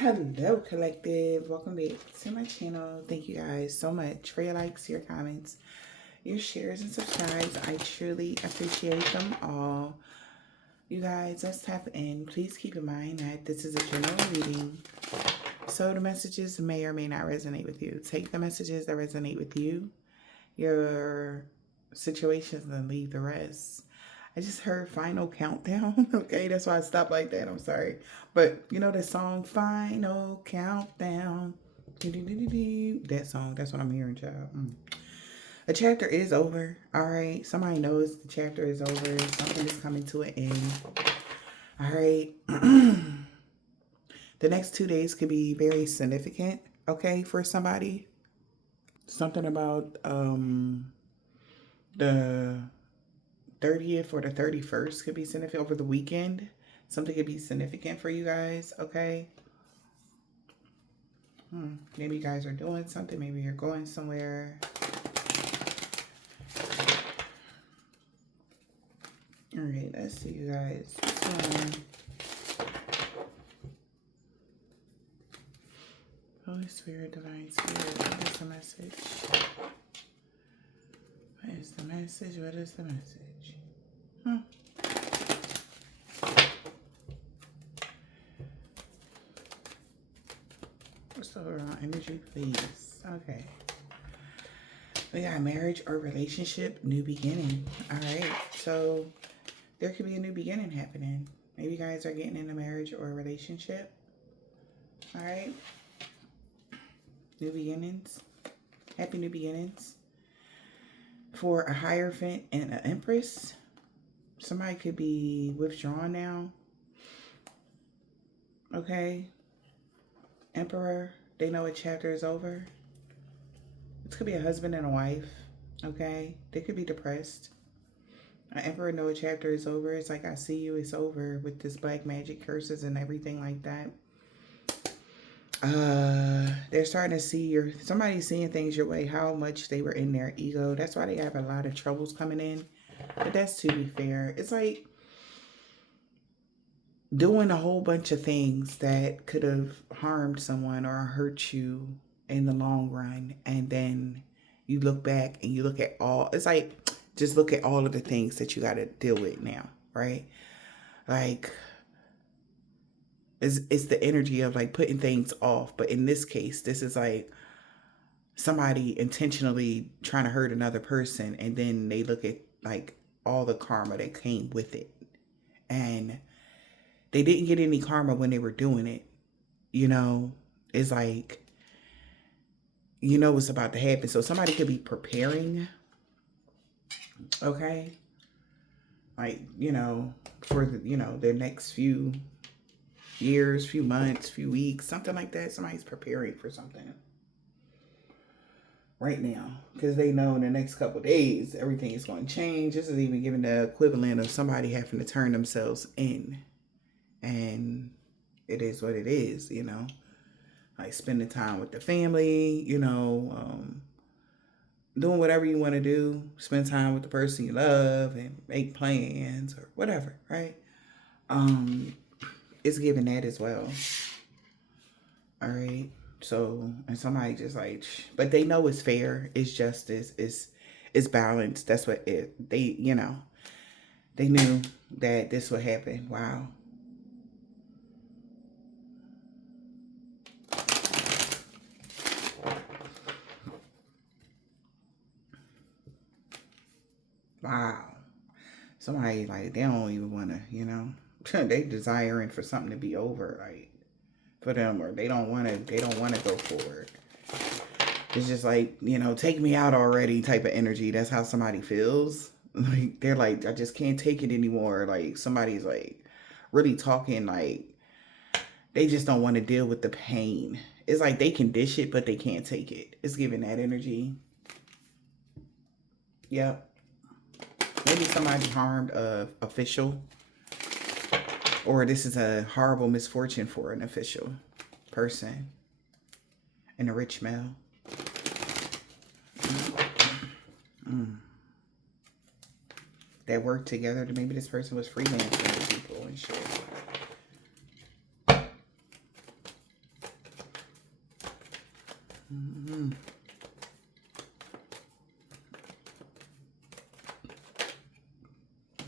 Hello collective, welcome back to my channel. Thank you guys so much for your likes, your comments, your shares, and subscribes. I truly appreciate them all. You guys, let's tap in. Please keep in mind that this is a general reading, so the messages may or may not resonate with you. Take the messages that resonate with you, your situations, and leave the rest. I just heard Final Countdown. Okay, that's why I stopped like that. I'm sorry. But you know the song Final Countdown. That song, that's what I'm hearing, child. The chapter is over. All right. Somebody knows the chapter is over. Something is coming to an end. All right. The next 2 days could be very significant, okay, for somebody. Something about the 30th or the 31st could be significant over the weekend. Something could be significant for you guys, okay? Maybe you guys are doing something. Maybe you're going somewhere. All right, let's see, you guys. Holy Spirit, Divine Spirit, what is the message? What is the message? What is the message? What's the overall energy, please? Okay. We got marriage or relationship, new beginning. All right. So there could be a new beginning happening. Maybe you guys are getting in a marriage or a relationship. All right. New beginnings. Happy new beginnings. For a Hierophant and an Empress, somebody could be withdrawn now. Okay. Emperor, they know a chapter is over. This could be a husband and a wife. Okay. They could be depressed. An Emperor know a chapter is over. It's like, I see you, it's over, with this black magic curses and everything like that. They're starting to see somebody's seeing things your way, how much they were in their ego. That's why they have a lot of troubles coming in. But that's to be fair. It's like doing a whole bunch of things that could have harmed someone or hurt you in the long run. And then you look back and you look at it's like, just look at all of the things that you got to deal with now, right? Like, it's the energy of like putting things off. But in this case, this is like somebody intentionally trying to hurt another person, and then they look at like all the karma that came with it, and they didn't get any karma when they were doing it. You know, it's like, you know what's about to happen. So somebody could be preparing, okay, like, you know, for the, you know, the next few years, few months, few weeks, something like that. Somebody's preparing for something right now because they know in the next couple of days everything is going to change. This is even giving the equivalent of somebody having to turn themselves in, and it is what it is, you know, like spending time with the family, you know, doing whatever you want to do, spend time with the person you love and make plans or whatever, right? It's giving that as well. All right. So, and somebody just like, but they know it's fair, it's justice, it's balance. That's what they, you know, they knew that this would happen. Wow. Wow. Somebody like, they don't even want to, you know, they desiring for something to be over, like, for them, or they don't want to go forward. It's just like, you know, take me out already type of energy. That's how somebody feels. Like, they're like, I just can't take it anymore. Like, somebody's like really talking, like they just don't want to deal with the pain. It's like they can dish it, but they can't take it. It's giving that energy. Yep. Maybe somebody harmed a official, or this is a horrible misfortune for an official person and a rich male. That work together. Maybe this person was freelancing with people and shit. Mm-hmm.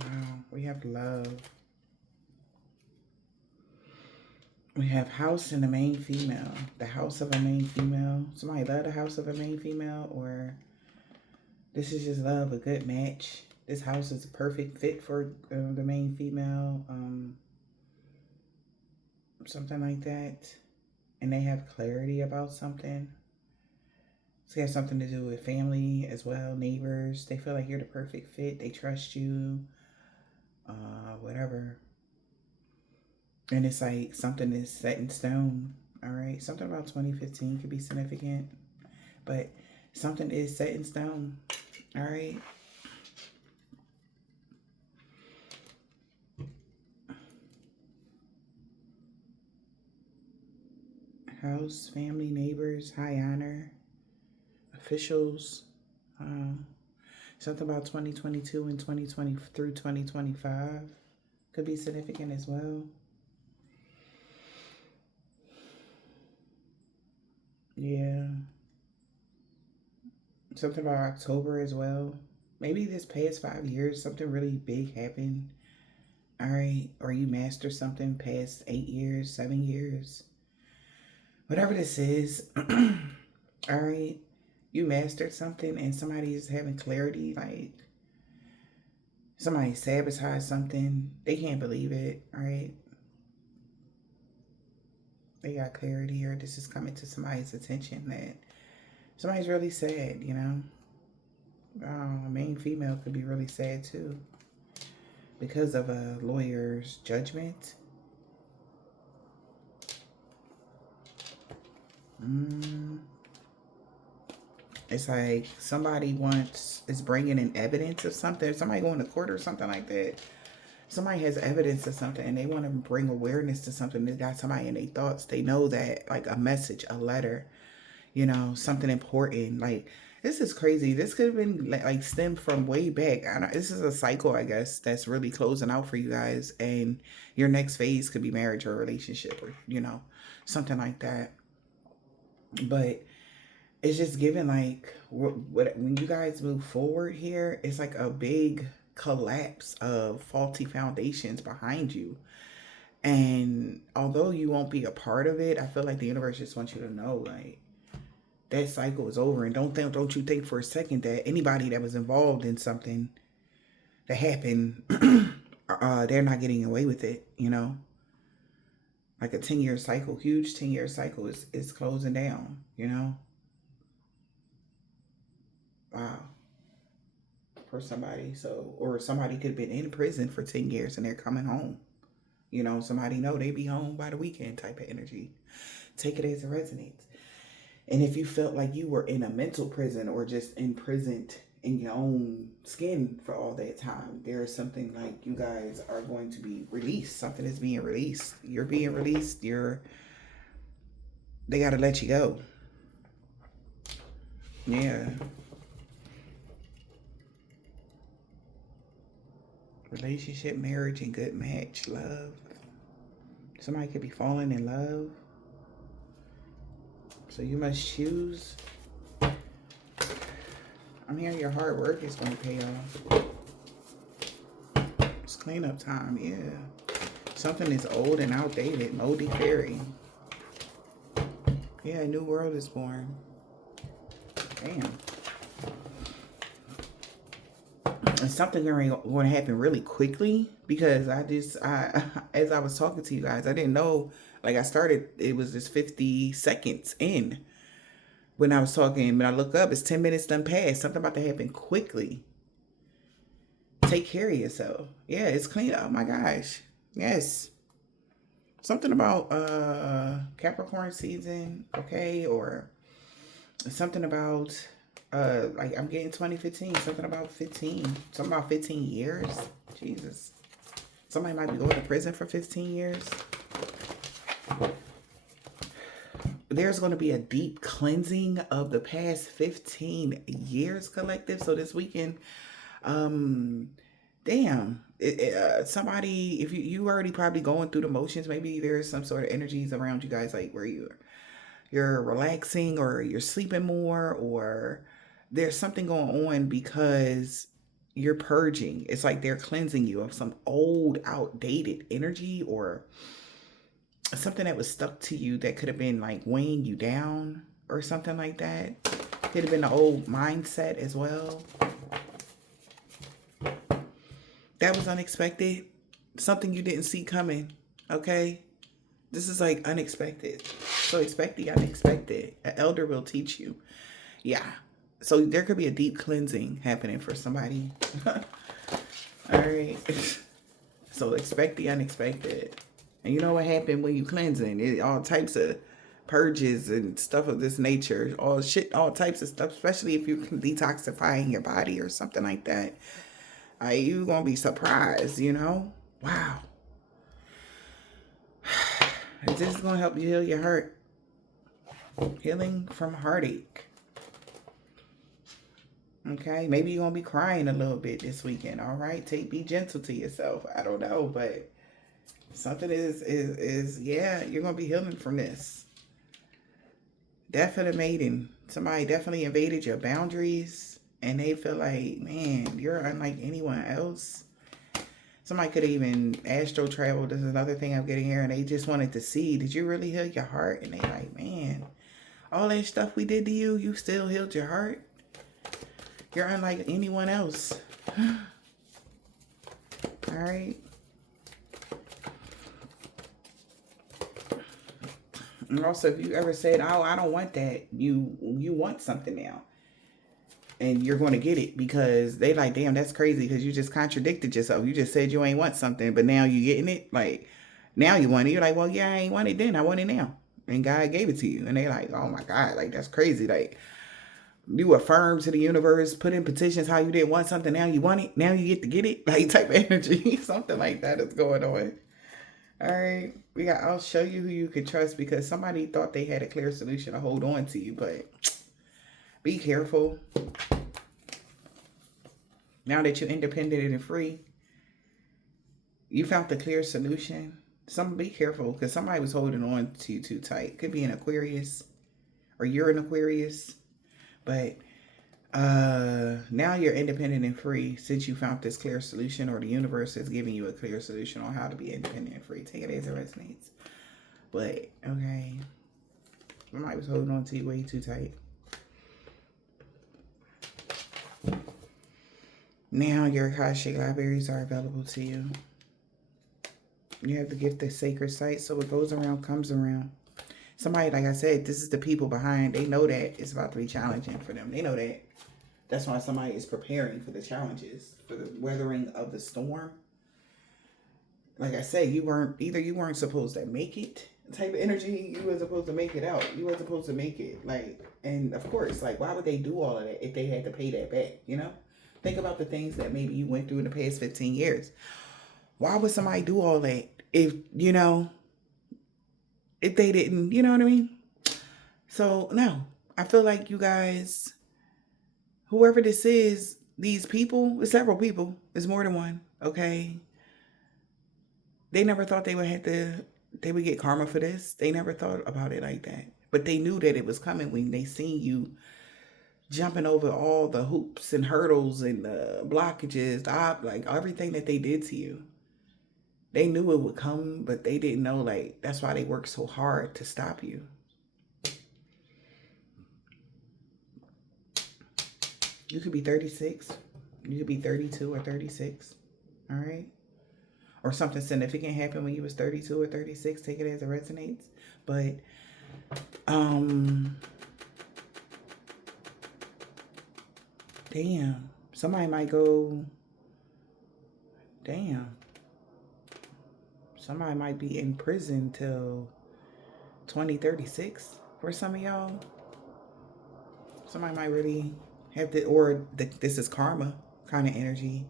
Wow, we have love. We have house and the main female. The house of a main female. Somebody love the house of a main female, or this is just love, a good match. This house is a perfect fit for the main female. Something like that. And they have clarity about something. So it has something to do with family as well, neighbors. They feel like you're the perfect fit. They trust you. Whatever. And it's like something is set in stone. All right. Something about 2015 could be significant. But something is set in stone. All right. House, family, neighbors, high honor, officials. Something about 2022 and 2020 through 2025 could be significant as well. Yeah. Something about October as well. Maybe this past 5 years, something really big happened. All right. Or you mastered something past 8 years, 7 years. Whatever this is. All right. You mastered something and somebody is having clarity. Like somebody sabotaged something. They can't believe it. All right. They got clarity, or this is coming to somebody's attention that somebody's really sad, you know. A main female could be really sad too because of a lawyer's judgment. It's like somebody is bringing in evidence of something. Somebody going to court or something like that. Somebody has evidence of something and they want to bring awareness to something. They got somebody in their thoughts. They know that, like a message, a letter, you know, something important. Like, this is crazy. This could have been like stemmed from way back. This is a cycle, I guess, that's really closing out for you guys. And your next phase could be marriage or relationship or, you know, something like that. But it's just given like when you guys move forward here, it's like a big collapse of faulty foundations behind you. And although you won't be a part of it, I feel like the universe just wants you to know, like, that cycle is over. And don't you think for a second that anybody that was involved in something that happened, they're not getting away with it, you know? Like a 10-year cycle, huge 10-year cycle is closing down, you know? Wow. For somebody. So, or somebody could have been in prison for 10 years and they're coming home. You know, somebody know they be home by the weekend type of energy. Take it as it resonates. And if you felt like you were in a mental prison or just imprisoned in your own skin for all that time, there is something like you guys are going to be released. Something is being released. You're being released. They got to let you go. Yeah. Relationship, marriage, and good match, love. Somebody could be falling in love. So you must choose. I'm hearing your hard work is going to pay off. It's cleanup time, yeah. Something is old and outdated, moldy fairy. Yeah, a new world is born. Damn. And something going to happen really quickly because as I was talking to you guys, I didn't know, like I started, it was just 50 seconds in when I was talking. When I look up, it's 10 minutes done past. Something about to happen quickly. Take care of yourself. Yeah, it's clean. Oh my gosh. Yes. Something about Capricorn season, okay? Or something about like I'm getting 2015, something about 15 years. Jesus. Somebody might be going to prison for 15 years. There's going to be a deep cleansing of the past 15 years, collective. So this weekend, damn, somebody, if you already probably going through the motions, maybe there's some sort of energies around you guys, like where you're relaxing or you're sleeping more, or there's something going on because you're purging. It's like they're cleansing you of some old, outdated energy or something that was stuck to you that could have been like weighing you down or something like that. Could have been the old mindset as well. That was unexpected. Something you didn't see coming. Okay? This is like unexpected. So expect the unexpected. An elder will teach you. Yeah. So there could be a deep cleansing happening for somebody. All right. So expect the unexpected. And you know what happened when you cleansing? All types of purges and stuff of this nature. All types of stuff, especially if you're detoxifying your body or something like that. You're going to be surprised, you know? Wow. This is going to help you heal your heart. Healing from heartache. Okay, maybe you're going to be crying a little bit this weekend, all right? Be gentle to yourself. I don't know, but something yeah, you're going to be healing from this. Definite mating. Somebody definitely invaded your boundaries, and they feel like, man, you're unlike anyone else. Somebody could have even astral traveled. This is another thing I'm getting here, and they just wanted to see, did you really heal your heart? And they like, man, all that stuff we did to you, you still healed your heart? You're unlike anyone else. All right. And also, if you ever said, oh, I don't want that, you want something now. And you're going to get it, because they like, damn, that's crazy, because you just contradicted yourself. You just said you ain't want something, but now you getting it. Like, now you want it. You're like, well, yeah, I ain't want it then. I want it now. And God gave it to you. And they like, oh my God, like, that's crazy. Like, you affirm to the universe, put in petitions how you didn't want something. Now you want it. Now you get to get it. Like, type of energy. Something like that is going on. All right. I'll show you who you can trust, because somebody thought they had a clear solution to hold on to you, but be careful. Now that you're independent and free, you found the clear solution. Be careful, because somebody was holding on to you too tight. Could be an Aquarius, or you're an Aquarius. But now you're independent and free, since you found this clear solution, or the universe is giving you a clear solution on how to be independent and free. Take it as it resonates. But, okay. Somebody was holding on to you way too tight. Now your Akashic libraries are available to you. You have the gift of sacred sight, so what goes around comes around. Somebody, like I said, this is the people behind. They know that it's about to be challenging for them. They know that. That's why somebody is preparing for the challenges, for the weathering of the storm. Like I said, you weren't supposed to make it type of energy. You were supposed to make it out. You were supposed to make it. Like, and of course, like, why would they do all of that if they had to pay that back, you know? Think about the things that maybe you went through in the past 15 years. Why would somebody do all that if, you know, if they didn't, you know what I mean? So, no. I feel like you guys, whoever this is, these people, it's several people. It's more than one, okay? They never thought they would get karma for this. They never thought about it like that. But they knew that it was coming when they seen you jumping over all the hoops and hurdles and the blockages, like everything that they did to you. They knew it would come, but they didn't know, like, that's why they worked so hard to stop you. You could be 36. You could be 32 or 36. All right? Or something significant happened when you was 32 or 36. Take it as it resonates. But, damn. Somebody might go, damn. Somebody might be in prison till 2036 for some of y'all. Somebody might really have to, or this is karma kind of energy.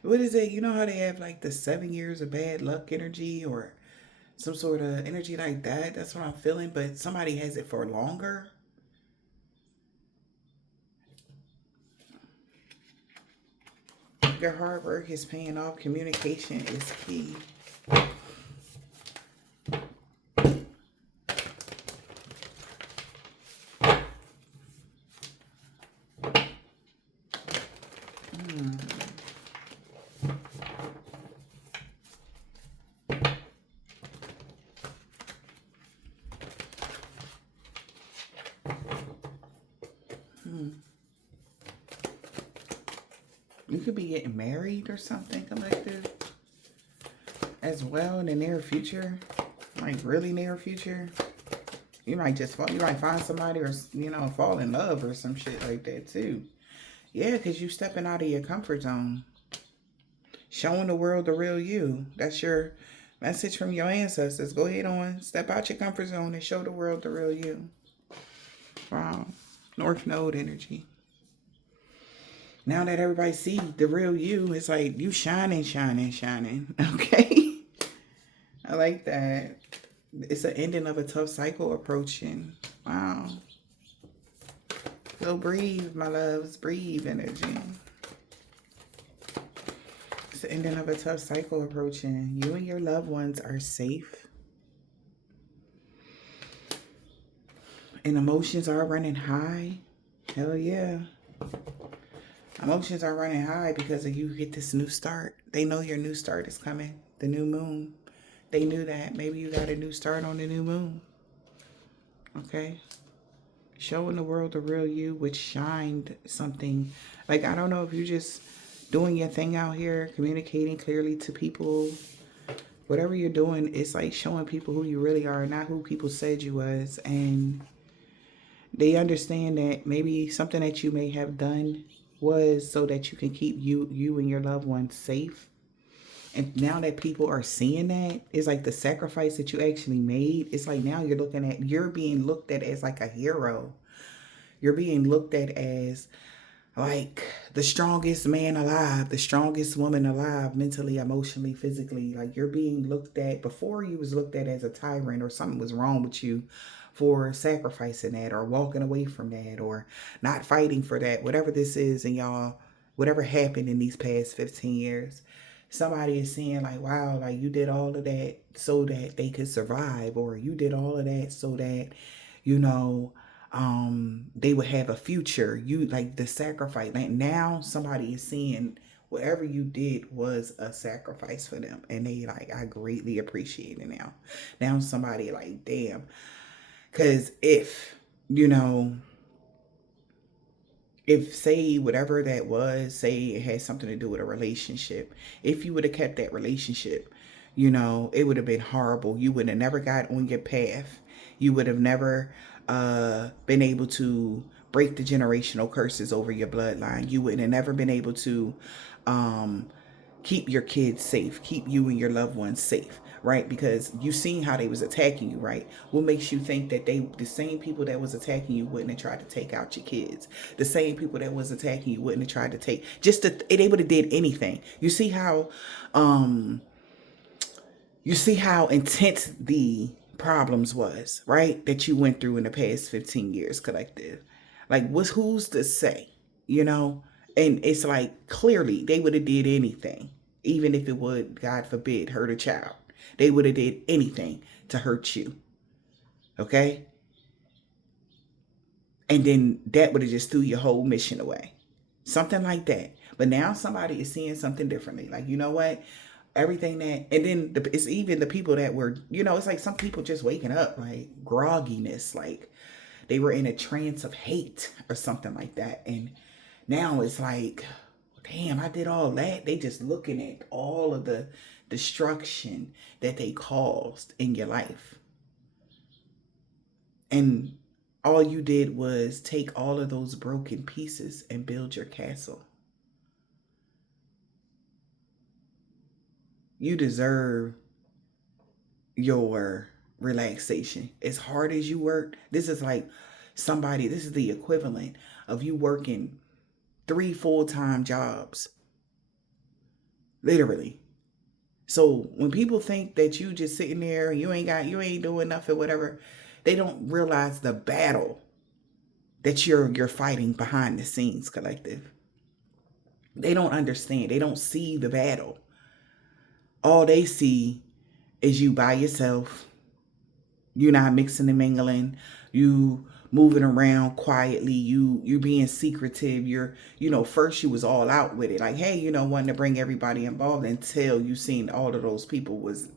What is it? You know how they have like the 7 years of bad luck energy, or some sort of energy like that? That's what I'm feeling. But somebody has it for longer. Your hard work is paying off. Communication is key. You could be getting married or something, collective, as well in the near future, like really near future. You might just fall, you might find somebody, or you know, fall in love or some shit like that too. Yeah, because you stepping out of your comfort zone, showing the world the real you. That's your message from your ancestors. Go ahead on, step out your comfort zone and show the world the real you. Wow, North Node energy. Now that everybody see the real you, it's like you shining, shining, shining. Okay. I like that. It's an ending of a tough cycle approaching. Wow. So breathe, my loves. Breathe, energy. It's the ending of a tough cycle approaching. You and your loved ones are safe. And emotions are running high. Hell yeah. Emotions are running high because of you get this new start. They know your new start is coming. The new moon. They knew that. Maybe you got a new start on the new moon. Okay? Showing the world the real you, which shined something. Like, I don't know if you're just doing your thing out here, communicating clearly to people. Whatever you're doing, it's like showing people who you really are, not who people said you was. And they understand that maybe something that you may have done was so that you can keep you and your loved ones safe. And now that people are seeing that, it's like the sacrifice that you actually made. It's like now you're being looked at as like a hero. You're being looked at as like the strongest man alive, the strongest woman alive, mentally, emotionally, physically. Like you're being looked at. Before, you was looked at as a tyrant or something was wrong with you for sacrificing that or walking away from that or not fighting for that. Whatever this is, and y'all, whatever happened in these past 15 years, somebody is saying like, wow, like you did all of that so that they could survive, or you did all of that so that, you know, they would have a future. You like the sacrifice. Like now somebody is seeing whatever you did was a sacrifice for them, and they like, I greatly appreciate it now. Now somebody like, damn. Because if, you know, if say whatever that was, say it had something to do with a relationship, if you would have kept that relationship, you know, it would have been horrible. You would have never got on your path. You would have never been able to break the generational curses over your bloodline. You would have never been able to keep your kids safe, keep you and your loved ones safe, right? Because you seen how they was attacking you, right? What makes you think that the same people that was attacking you wouldn't have tried to take out your kids? The same people that was attacking you wouldn't have tried to take, they would have did anything. You see how intense the problems was, right? That you went through in the past 15 years, collective. Like, who's to say, you know? And it's like, clearly, they would have did anything, even if it would, God forbid, hurt a child. They would have did anything to hurt you, okay? And then that would have just threw your whole mission away. Something like that. But now somebody is seeing something differently. Like, you know what? Everything that, and then it's even the people that were, you know, it's like some people just waking up, like grogginess, like they were in a trance of hate or something like that. And now it's like, damn, I did all that. They just looking at all of the destruction that they caused in your life. And all you did was take all of those broken pieces and build your castle. You deserve your relaxation. As hard as you work, this is like this is the equivalent of you working 3 full-time jobs. Literally. So when people think that you just sitting there and you ain't doing nothing, whatever, they don't realize the battle that you're fighting behind the scenes, collective. They don't understand. They don't see the battle. All they see is you by yourself. You're not mixing and mingling. You moving around quietly. You being secretive. First you was all out with it. Like, hey, wanting to bring everybody involved until you seen all of those people was,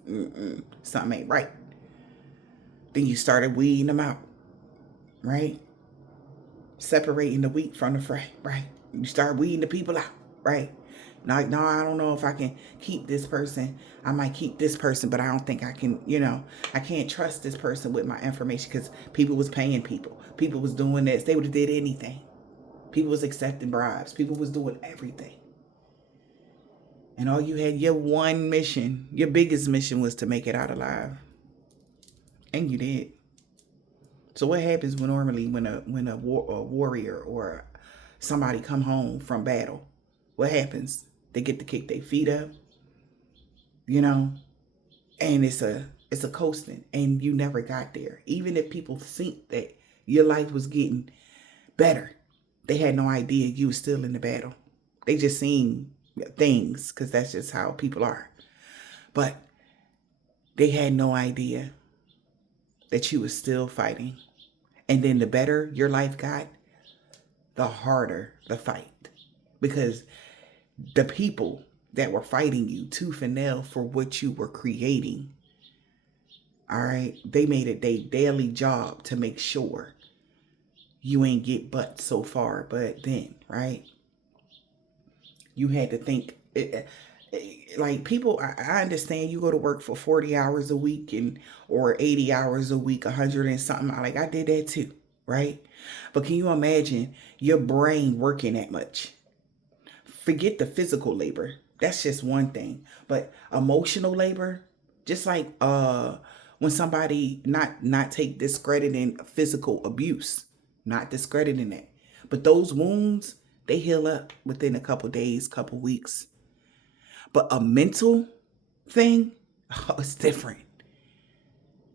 something ain't right. Then you started weeding them out, right? Separating the wheat from the fray, right? You start weeding the people out, right? Like, no, I don't know if I can keep this person. I might keep this person, but I don't think I can, I can't trust this person with my information because people was paying people. People was doing this. They would have did anything. People was accepting bribes. People was doing everything. And all you had, your one mission, your biggest mission was to make it out alive. And you did. So what happens when a warrior or somebody come home from battle? What happens? They get to kick their feet up, and it's a coasting, and you never got there. Even if people think that your life was getting better, they had no idea you were still in the battle. They just seen things because that's just how people are. But they had no idea that you were still fighting. And then the better your life got, the harder the fight. Because the people that were fighting you tooth and nail for what you were creating, all right, they made it their daily job to make sure you ain't get butt so far. But then, right, you had to think, like people, I understand you go to work for 40 hours a week or 80 hours a week, 100 and something. Like I did that too, right? But can you imagine your brain working that much? Forget the physical labor. That's just one thing. But emotional labor, just like when somebody not take discredit in physical abuse, not discrediting that. But those wounds, they heal up within a couple days, couple weeks. But a mental thing, it's different.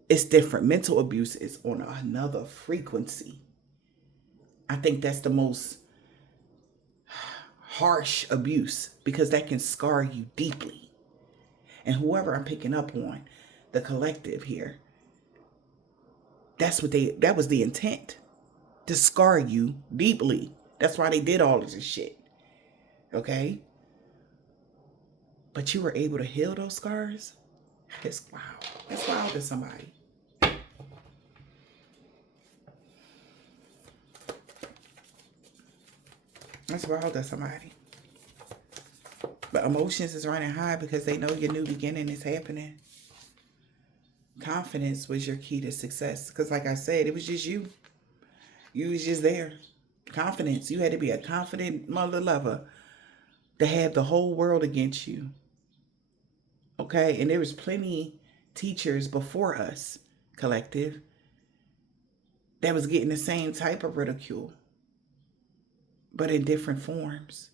It's different. Mental abuse is on another frequency. I think that's the most harsh abuse because that can scar you deeply. And whoever I'm picking up on, the collective here, that was the intent, to scar you deeply. That's why they did all of this shit. Okay? But you were able to heal those scars? It's wow. That's wild to somebody. That's wild to somebody. But emotions is running high because they know your new beginning is happening. Confidence was your key to success. Because like I said, it was just you. You was just there. Confidence. You had to be a confident mother lover to have the whole world against you. Okay? And there was plenty teachers before us, collective, that was getting the same type of ridicule, but in different forms.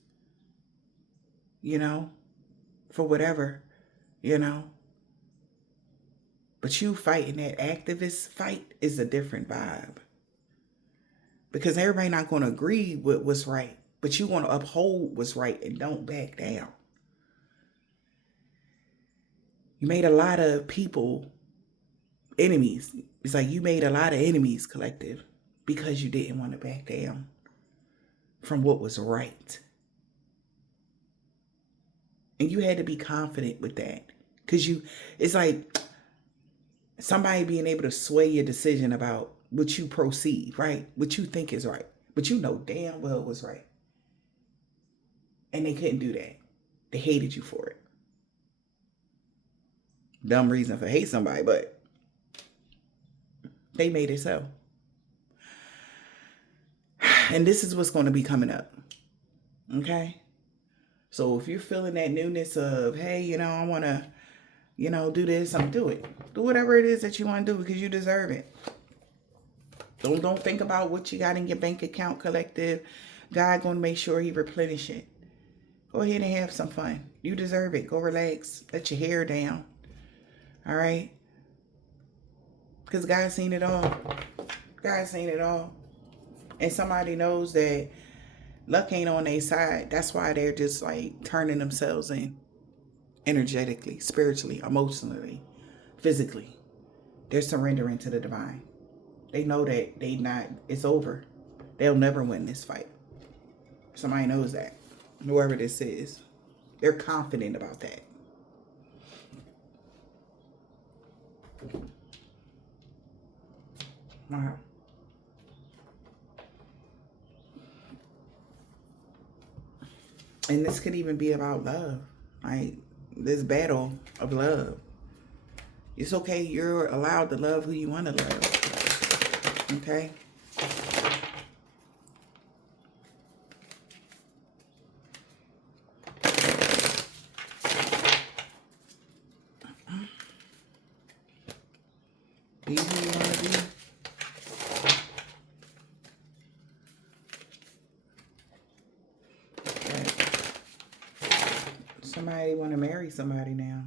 For whatever, But you fighting that activist fight is a different vibe. Because everybody not going to agree with what's right, but you want to uphold what's right and don't back down. You made a lot of people enemies. It's like you made a lot of enemies, collective, because you didn't want to back down from what was right. And you had to be confident with that. Because it's like somebody being able to sway your decision about what you perceive, right? What you think is right. But you know damn well it was right. And they couldn't do that. They hated you for it. Dumb reason for hate somebody, but they made it so. And this is what's going to be coming up. Okay? So if you're feeling that newness of, hey, I want to, do this, do it. Do whatever it is that you want to do because you deserve it. Don't think about what you got in your bank account, collective. God going to make sure he replenish it. Go ahead and have some fun. You deserve it. Go relax. Let your hair down. All right? Because God's seen it all. God's seen it all. And somebody knows that Luck ain't on their side. That's why they're just like turning themselves in energetically, spiritually, emotionally, physically. They're surrendering to the divine. They know that it's over. They'll never win this fight. Somebody knows that. Whoever this is. They're confident about that. Wow. And this could even be about love. Like this battle of love. It's okay. You're allowed to love who you want to love. Okay? Be who you want to be. Somebody want to marry somebody now.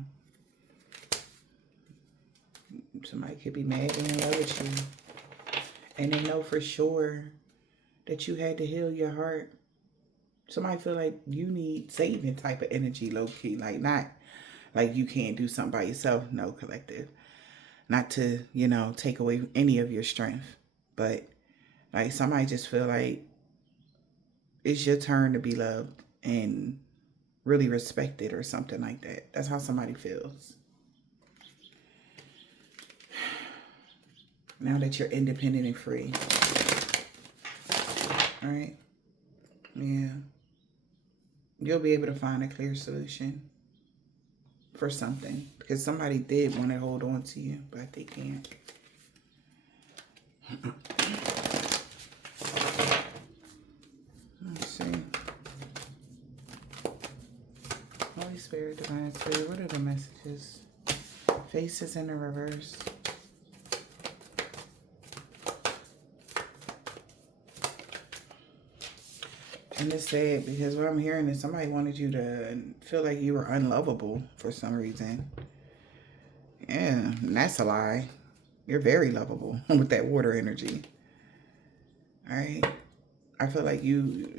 Somebody could be mad and in love with you. And they know for sure that you had to heal your heart. Somebody feel like you need saving type of energy, low-key. Like not like you can't do something by yourself. No, collective. Not to, take away any of your strength. But like somebody just feel like it's your turn to be loved and really respected or something like that. That's how somebody feels. Now that you're independent and free. All right? Yeah. You'll be able to find a clear solution for something. Because somebody did want to hold on to you, but they can't. Let's see. Holy Spirit, Divine Spirit, what are the messages? Faces in the reverse. And it's sad because what I'm hearing is somebody wanted you to feel like you were unlovable for some reason. Yeah, and that's a lie. You're very lovable with that water energy. All right. I feel like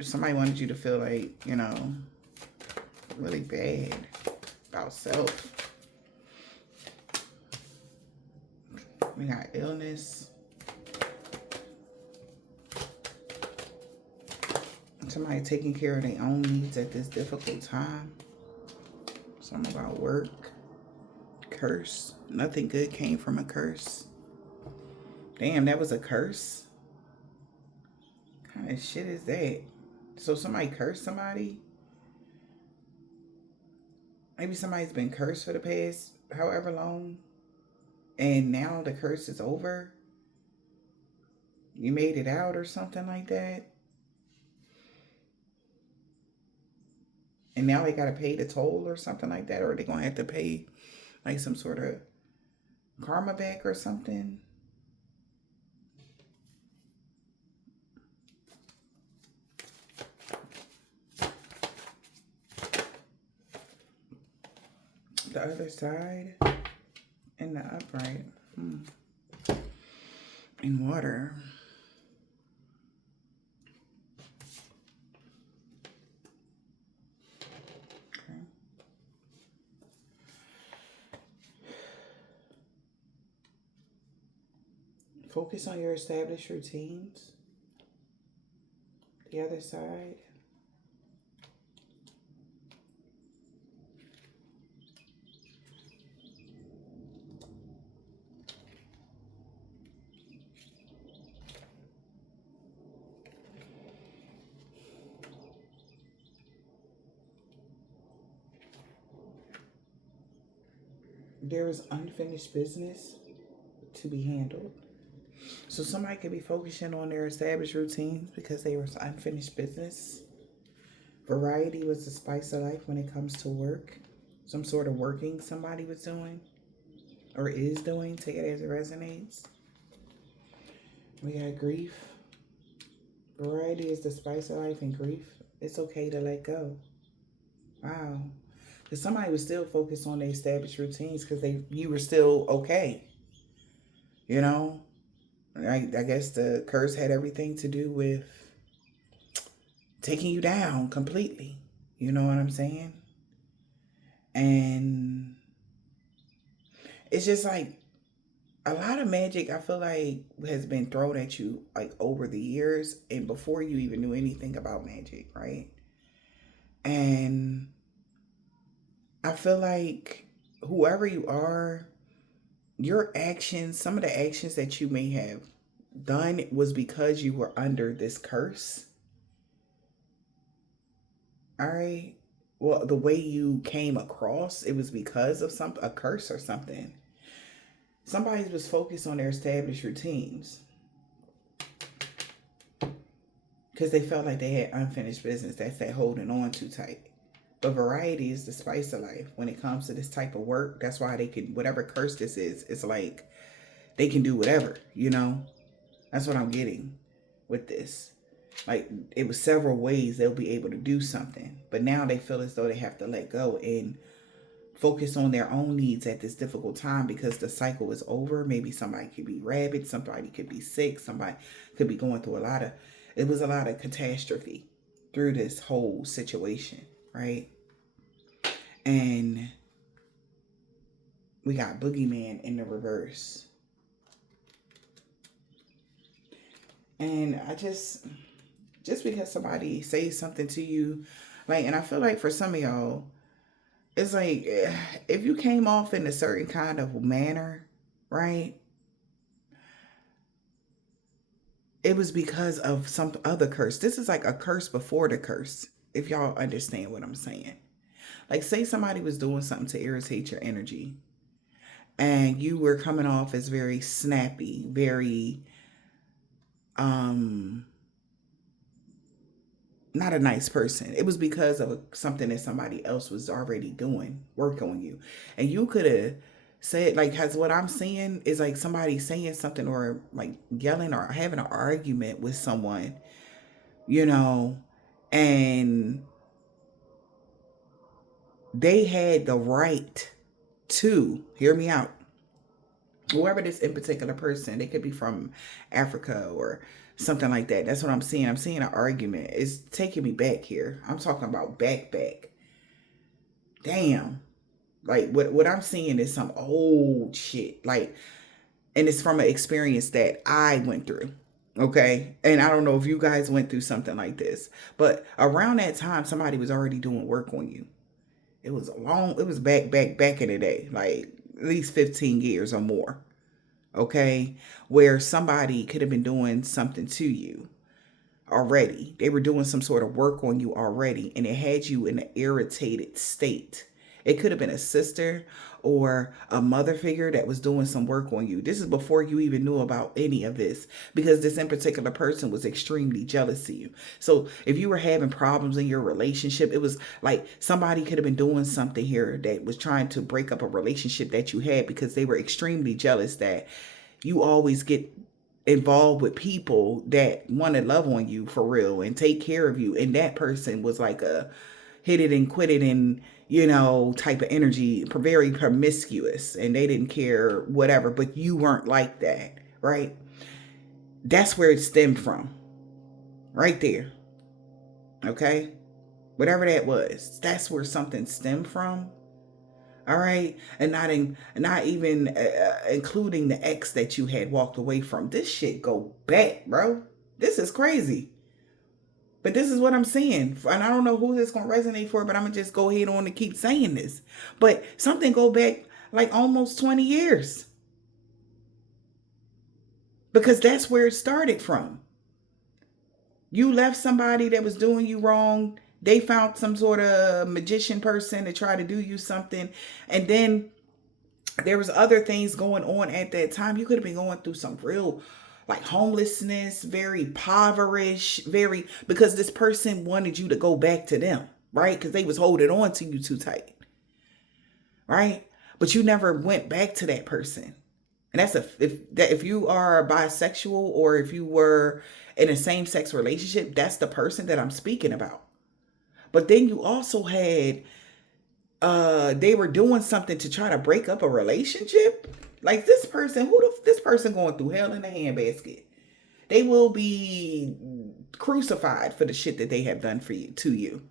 somebody wanted you to feel like, really bad about self. We got illness. Somebody taking care of their own needs at this difficult time. Something about work. Curse. Nothing good came from a curse. Damn, that was a curse? What kind of shit is that? So somebody cursed somebody? Maybe somebody's been cursed for the past however long. And now the curse is over. You made it out or something like that. And now they got to pay the toll or something like that. Or are they going to have to pay like some sort of karma back or something? The other side and the upright. In water. Focus on your established routines. The other side. There is unfinished business to be handled. So somebody could be focusing on their established routines because there was unfinished business. Variety was the spice of life when it comes to work. Some sort of working somebody was doing or is doing. Take it as it resonates. We got grief. Variety is the spice of life, and grief, it's okay to let go. Wow. Because somebody was still focused on their established routines because you were still okay. I guess the curse had everything to do with taking you down completely. You know what I'm saying? And it's just like a lot of magic, I feel like, has been thrown at you like over the years and before you even knew anything about magic, right? And I feel like whoever you are, your actions, some of the actions that you may have done was because you were under this curse. All right. Well, the way you came across, it was because of a curse or something. Somebody was focused on their established routines because they felt like they had unfinished business. That's that holding on too tight. But variety is the spice of life when it comes to this type of work. That's why they can, whatever curse this is, it's like they can do whatever, you know? That's what I'm getting with this. Like, it was several ways they'll be able to do something. But now they feel as though they have to let go and focus on their own needs at this difficult time because the cycle is over. Maybe somebody could be rabid, somebody could be sick, somebody could be going through it was a lot of catastrophe through this whole situation, right? And we got boogeyman in the reverse. And I just because somebody says something to you, like, and I feel like for some of y'all, it's like, if you came off in a certain kind of manner, right? It was because of some other curse. This is like a curse before the curse, if y'all understand what I'm saying. Like, say somebody was doing something to irritate your energy, and you were coming off as very snappy, very, not a nice person. It was because of something that somebody else was already doing, work on you. And you could have said, like, has what I'm seeing is like somebody saying something or like yelling or having an argument with someone, you know, and they had the right to, hear me out, whoever this in particular person, they could be from Africa or something like that. That's what I'm seeing. I'm seeing an argument. It's taking me back here. I'm talking about back. Damn. Like, what I'm seeing is some old shit. Like, and it's from an experience that I went through. Okay. And I don't know if you guys went through something like this, but around that time, somebody was already doing work on you. It was back in the day, like at least 15 years or more. Okay. Where somebody could have been doing something to you already. They were doing some sort of work on you already, and it had you in an irritated state. It could have been a sister or a mother figure that was doing some work on you. This is before you even knew about any of this, because this in particular person was extremely jealous of you. So if you were having problems in your relationship, it was like somebody could have been doing something here that was trying to break up a relationship that you had because they were extremely jealous that you always get involved with people that want to love on you for real and take care of you. And that person was like a hit it and quit it and, you know, type of energy, very promiscuous, and they didn't care, whatever, but you weren't like that, right? That's where it stemmed from, right there. Okay? Whatever that was, that's where something stemmed from. All right, and not even including the ex that you had walked away from. This shit go back, bro. This is crazy. But this is what I'm saying, and I don't know who this gonna resonate for, but I'm gonna just go ahead on and keep saying this. But something go back like almost 20 years, because that's where it started from. You left somebody that was doing you wrong. They found some sort of magician person to try to do you something, and then there was other things going on at that time. You could have been going through some real, like, homelessness, very impoverished, very, because this person wanted you to go back to them, right? Because they was holding on to you too tight, right? But you never went back to that person. And that's if you are bisexual or if you were in a same-sex relationship, that's the person that I'm speaking about. But then you also had they were doing something to try to break up a relationship. Like, this person, this person going through hell in a handbasket. They will be crucified for the shit that they have done for you, to you,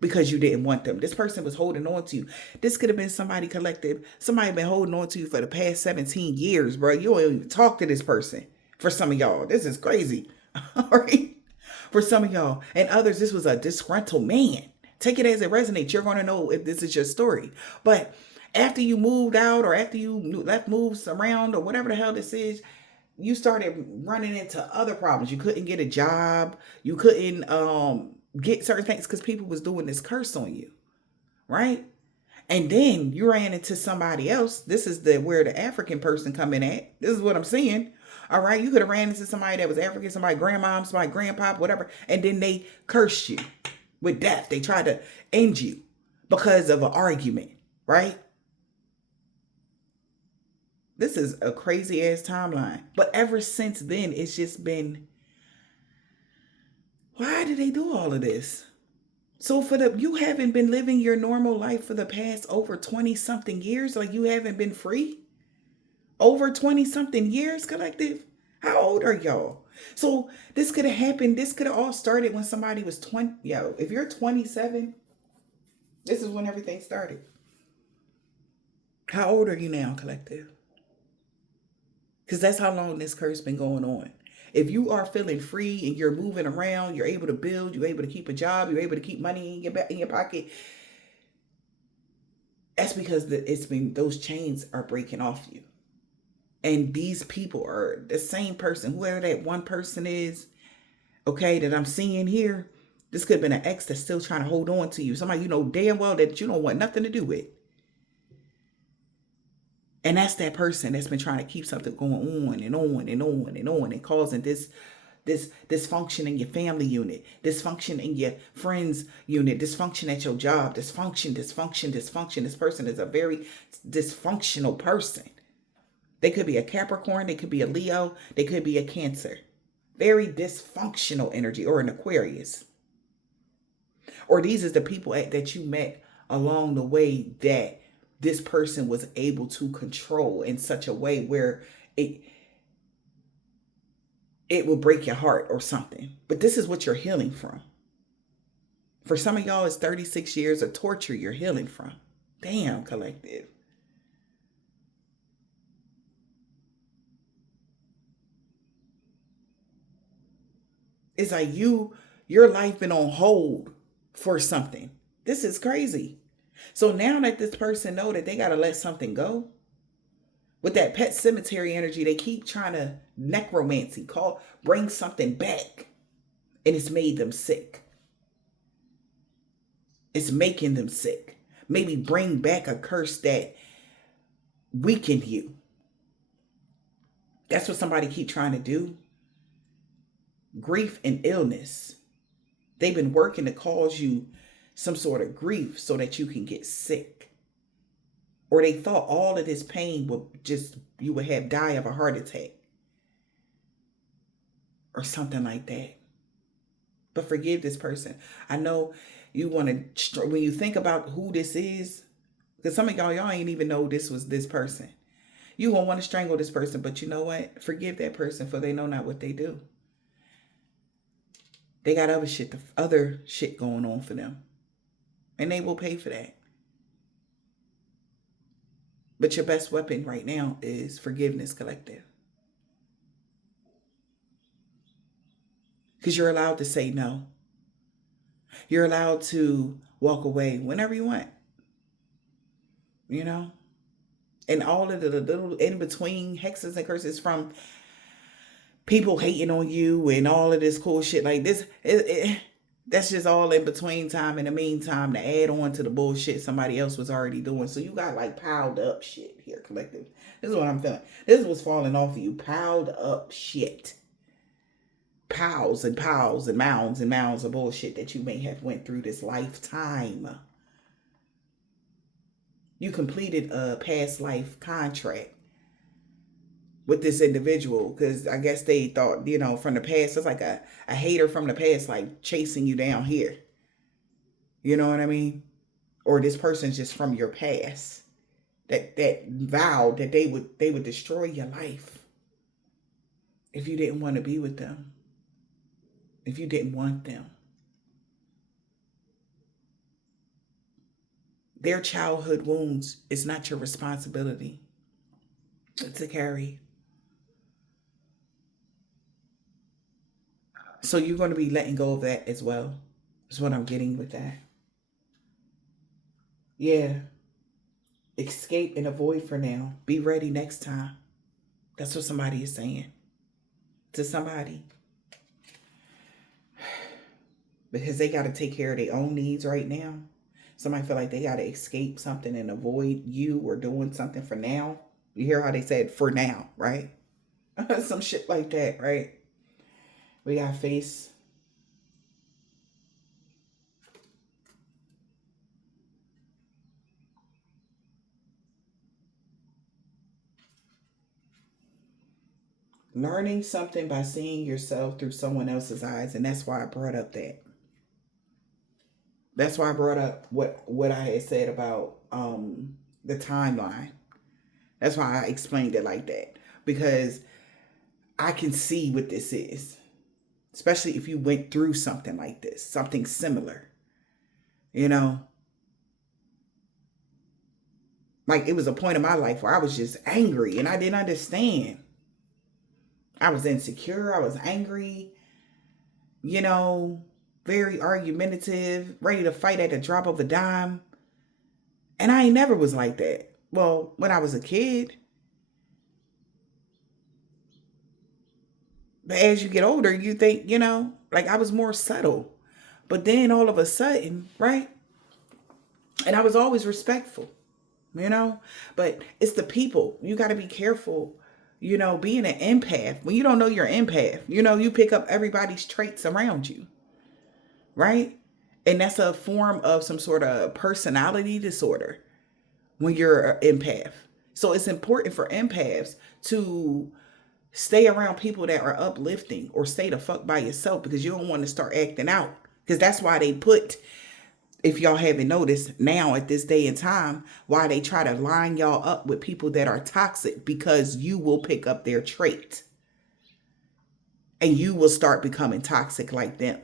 because you didn't want them. This person was holding on to you. This could have been somebody collective. Somebody been holding on to you for the past 17 years, bro. You don't even talk to this person. For some of y'all, this is crazy. All right. For some of y'all and others, this was a disgruntled man. Take it as it resonates. You're going to know if this is your story. But after you moved out, or after you left moves around, or whatever the hell this is, you started running into other problems. You couldn't get a job. You couldn't get certain things because people was doing this curse on you, right? And then you ran into somebody else. This is where the African person come in at. This is what I'm seeing. All right, you could have ran into somebody that was African, somebody grandmom, somebody grandpop, whatever, and then they cursed you with death. They tried to end you because of an argument, right? This is a crazy ass timeline. But ever since then, it's just been, why did they do all of this? So you haven't been living your normal life for the past over 20 something years? Like you haven't been free? Over 20 something years, collective? How old are y'all? So this could have happened. This could have all started when somebody was 20. Yo, if you're 27, this is when everything started. How old are you now, collective? Because that's how long this curse been going on. If you are feeling free and you're moving around, you're able to build, you're able to keep a job, you're able to keep money in your pocket, that's because those chains are breaking off you. And these people are the same person, whoever that one person is, okay, that I'm seeing here. This could have been an ex that's still trying to hold on to you. Somebody you know damn well that you don't want nothing to do with. And that's that person that's been trying to keep something going on and on and on and on and causing this dysfunction in your family unit, dysfunction in your friends unit, dysfunction at your job, dysfunction. This person is a very dysfunctional person. They could be a Capricorn, they could be a Leo, they could be a Cancer. Very dysfunctional energy, or an Aquarius. Or these is the people that you met along the way that this person was able to control in such a way where it will break your heart or something. But this is what you're healing from. For some of y'all, it's 36 years of torture you're healing from. Damn, collective. It's like your life been on hold for something. This is crazy. So now that this person know that they got to let something go, with that pet cemetery energy, they keep trying to necromancy, bring something back. And it's made them sick. It's making them sick. Maybe bring back a curse that weakened you. That's what somebody keep trying to do. Grief and illness. They've been working to cause you some sort of grief so that you can get sick. Or they thought all of this pain you would die of a heart attack. Or something like that. But forgive this person. I know you want to, when you think about who this is, because some of y'all ain't even know this was this person. You won't want to strangle this person, but you know what? Forgive that person, for they know not what they do. They got other shit going on for them. And they will pay for that. But your best weapon right now is forgiveness, collective. Because you're allowed to say no. You're allowed to walk away whenever you want. You know? And all of the little in-between hexes and curses from people hating on you and all of this cool shit like this, that's just all in between time, in the meantime, to add on to the bullshit somebody else was already doing. So you got like piled up shit here, collective. This is what I'm feeling. This is what's falling off of you. Piled up shit. Piles and piles and mounds of bullshit that you may have went through this lifetime. You completed a past life contract with this individual, because I guess they thought, from the past, it's like a hater from the past, like chasing you down here. You know what I mean? Or this person's just from your past that vowed that they would destroy your life if you didn't want to be with them. if you didn't want them. Their childhood wounds is not your responsibility to carry. So you're going to be letting go of that as well. Is what I'm getting with that. Yeah. Escape and avoid for now. Be ready next time. That's what somebody is saying to somebody. Because they got to take care of their own needs right now. Somebody feel like they got to escape something and avoid you or doing something for now. You hear how they said for now, right? Some shit like that, right? We got face. Learning something by seeing yourself through someone else's eyes. And that's why I brought up that. That's why I brought up what I had said about the timeline. That's why I explained it like that. Because I can see what this is. Especially if you went through something like this. Something similar. You know? Like it was a point in my life where I was just angry and I didn't understand. I was insecure. I was angry. You know, very argumentative, ready to fight at the drop of a dime. And I ain't never was like that. Well, when I was a kid. But as you get older, you think, you know, like I was more subtle. But then all of a sudden, right? And I was always respectful, you know? But it's the people. You got to be careful, you know, being an empath. When you don't know you're an empath, you know, you pick up everybody's traits around you, right? And that's a form of some sort of personality disorder when you're an empath. So it's important for empaths to stay around people that are uplifting or stay the fuck by yourself because you don't want to start acting out. Because that's why they put, if y'all haven't noticed now at this day and time, why they try to line y'all up with people that are toxic, because you will pick up their trait and you will start becoming toxic like them.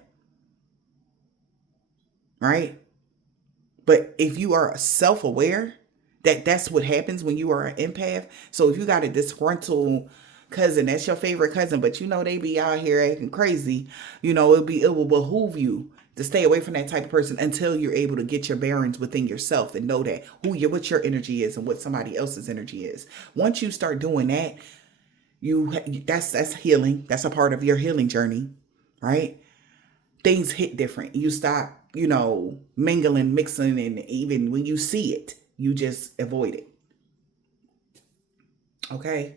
Right? But if you are self-aware that that's what happens when you are an empath. So if you got a disgruntled cousin, that's your favorite cousin, but you know they be out here acting crazy, you know, it will behoove you to stay away from that type of person until you're able to get your bearings within yourself and know that what your energy is and what somebody else's energy is. Once you start doing that, that's healing. That's a part of your healing journey, right? Things hit different. You stop, you know, mingling, mixing, and even when you see it, you just avoid it. Okay?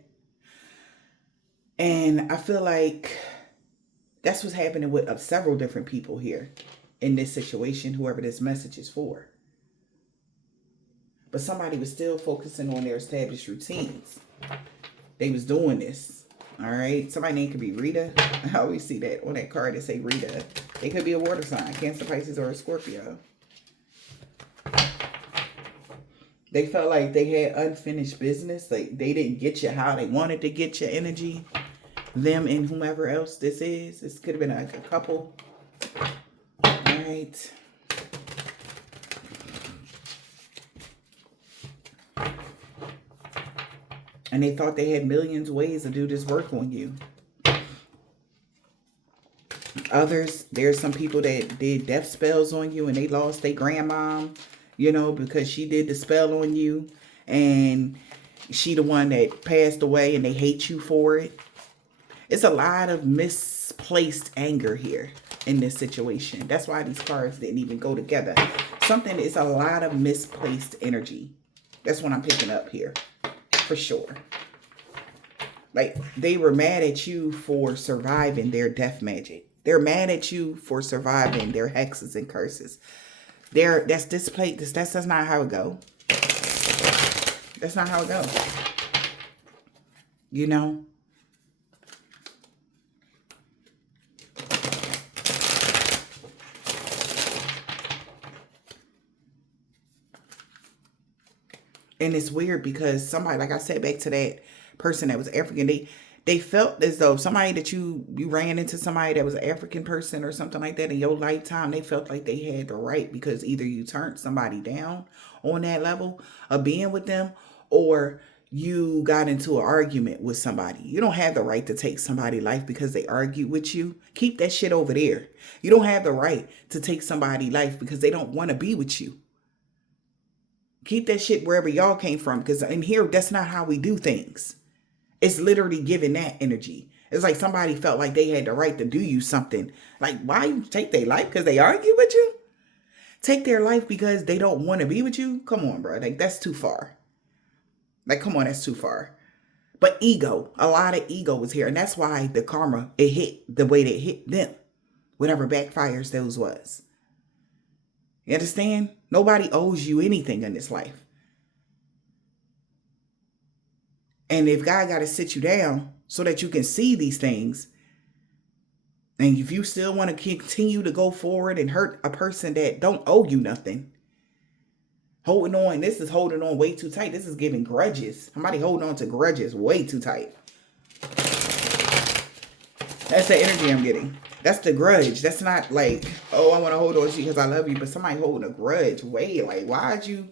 And I feel like that's what's happening with several different people here in this situation, whoever this message is for. But somebody was still focusing on their established routines. They was doing this. All right. Somebody name could be Rita. I always see that on that card that say Rita. They could be a water sign, Cancer, Pisces, or a Scorpio. They felt like they had unfinished business. Like they didn't get you how they wanted to get your energy. Them and whomever else this is. This could have been like a couple. All right. And they thought they had millions of ways to do this work on you. Others, there's some people that did death spells on you and they lost their grandmom, you know, because she did the spell on you. And she the one that passed away and they hate you for it. It's a lot of misplaced anger here in this situation. That's why these cards didn't even go together. It's a lot of misplaced energy. That's what I'm picking up here. For sure. Like they were mad at you for surviving their death magic. They're mad at you for surviving their hexes and curses. That's displayed. That's not how it go. That's not how it goes. You know? And it's weird because somebody, like I said, back to that person that was African, They felt as though somebody that you ran into somebody that was an African person or something like that in your lifetime, they felt like they had the right because either you turned somebody down on that level of being with them, or you got into an argument with somebody. You don't have the right to take somebody's life because they argued with you. Keep that shit over there. You don't have the right to take somebody's life because they don't want to be with you. Keep that shit wherever y'all came from, because in here, that's not how we do things. It's literally giving that energy. It's like somebody felt like they had the right to do you something. Like, why you take their life? Because they argue with you? Take their life because they don't want to be with you? Come on, bro. Like, that's too far. Like, come on, that's too far. But ego, a lot of ego was here. And that's why the karma, it hit the way that it hit them. Whatever backfires those was. You understand? Nobody owes you anything in this life. And if God got to sit you down so that you can see these things, and if you still want to continue to go forward and hurt a person that don't owe you nothing, holding on, this is holding on way too tight. This is giving grudges. Somebody holding on to grudges way too tight. That's the energy I'm getting. That's the grudge. That's not like, oh, I want to hold on to you because I love you. But somebody holding a grudge. Wait, like, why'd you?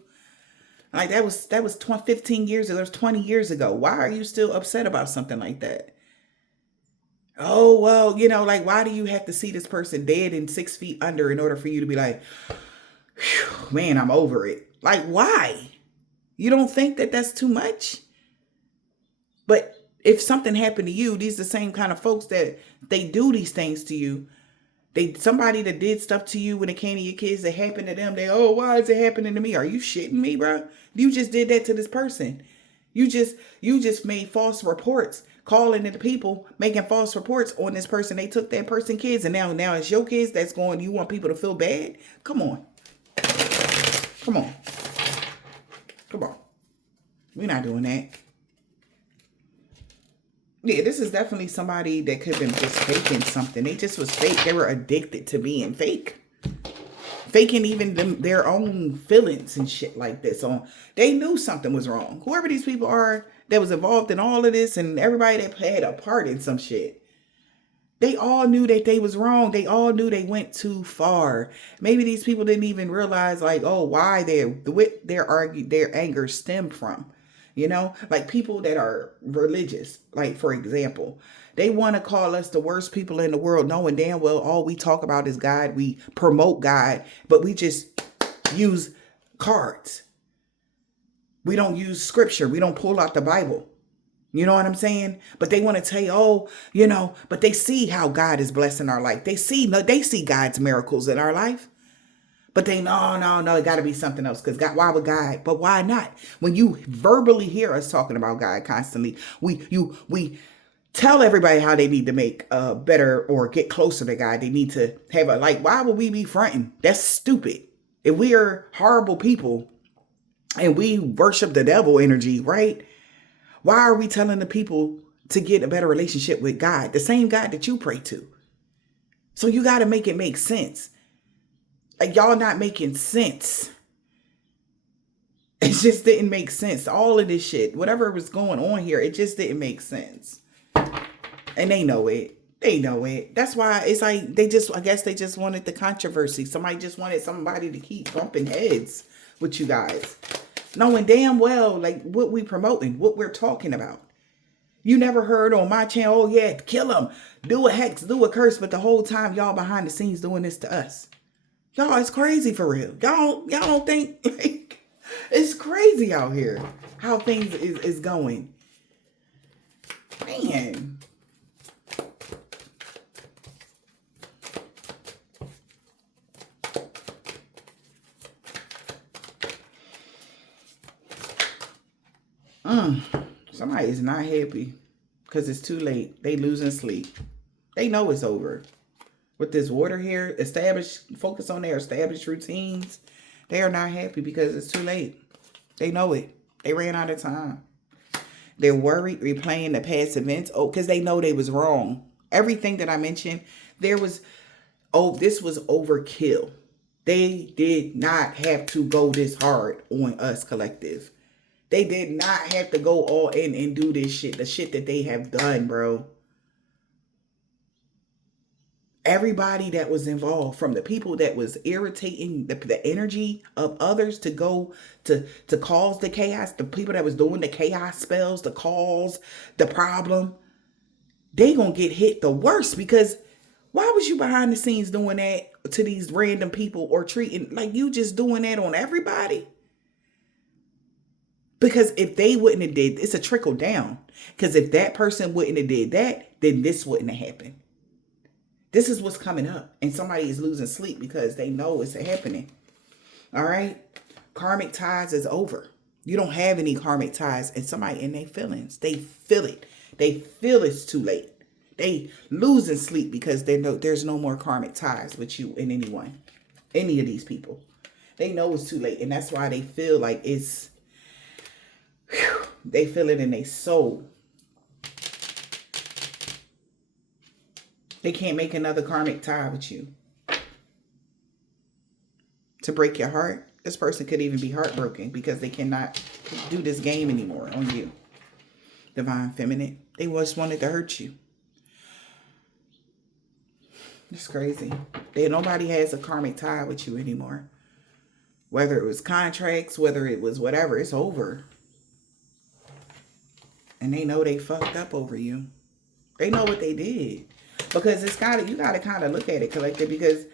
Like, that was 15 years ago. That was 20 years ago. Why are you still upset about something like that? Oh, well, you know, like, why do you have to see this person dead and 6 feet under in order for you to be like, man, I'm over it? Like, why? You don't think that that's too much? But if something happened to you, these are the same kind of folks that they do these things to you. Somebody that did stuff to you when it came to your kids that happened to them, oh, why is it happening to me? Are you shitting me, bro? You just did that to this person. You just made false reports, calling into people, making false reports on this person. They took that person's kids, and now it's your kids that's going, you want people to feel bad? Come on. Come on. Come on. We're not doing that. Yeah, this is definitely somebody that could have been just faking something. They just was fake. They were addicted to being fake. Faking even their own feelings and shit like this. So they knew something was wrong. Whoever these people are that was involved in all of this, and everybody that had a part in some shit, they all knew that they was wrong. They all knew they went too far. Maybe these people didn't even realize, like, oh, why their anger stemmed from. You know, like people that are religious, like, for example, they want to call us the worst people in the world, knowing damn well all we talk about is God. We promote God, but we just use cards. We don't use scripture. We don't pull out the Bible. You know what I'm saying? But they want to tell you, oh, you know, but they see how God is blessing our life. They see God's miracles in our life. But they, no, it got to be something else. Because God, why would God? But why not? When you verbally hear us talking about God constantly, we tell everybody how they need to make better or get closer to God. They need to have why would we be fronting? That's stupid. If we are horrible people and we worship the devil energy, right? Why are we telling the people to get a better relationship with God? The same God that you pray to. So you got to make it make sense. Like, y'all not making sense. It just didn't make sense. All of this shit, whatever was going on here, it just didn't make sense. And they know it. They know it. That's why it's like I guess they just wanted the controversy. Somebody just wanted somebody to keep bumping heads with you guys. Knowing damn well, like, what we promoting, what we're talking about. You never heard on my channel, oh yeah, kill them, do a hex, do a curse, but the whole time y'all behind the scenes doing this to us. Y'all, it's crazy for real. Y'all don't think, like, it's crazy out here how things is going. Man. Somebody is not happy because it's too late. They losing sleep. They know it's over. With this water here, focus on their established routines. They are not happy because it's too late. They know it. They ran out of time. They're worried, replaying the past events. Oh, because they know they was wrong. Everything that I mentioned, this was overkill. They did not have to go this hard on us, collective. They did not have to go all in and do this shit. The shit that they have done, bro. Everybody that was involved, from the people that was irritating the energy of others to go to cause the chaos, the people that was doing the chaos spells to cause the problem, they gonna get hit the worst. Because why was you behind the scenes doing that to these random people, or treating like you just doing that on everybody? Because if they wouldn't have did, it's a trickle down. Because if that person wouldn't have did that, then this wouldn't have happened. This is what's coming up. And somebody is losing sleep because they know it's happening. All right? Karmic ties is over. You don't have any karmic ties. And somebody in their feelings, they feel it. They feel it's too late. They losing sleep because they know there's no more karmic ties with you and anyone. Any of these people. They know it's too late. And that's why they feel like it's... Whew, they feel it in their soul. They can't make another karmic tie with you. To break your heart, this person could even be heartbroken because they cannot do this game anymore on you. Divine Feminine. They just wanted to hurt you. It's crazy. Nobody has a karmic tie with you anymore. Whether it was contracts, whether it was whatever, it's over. And they know they fucked up over you. They know what they did. Because you gotta kind of look at it, collective, because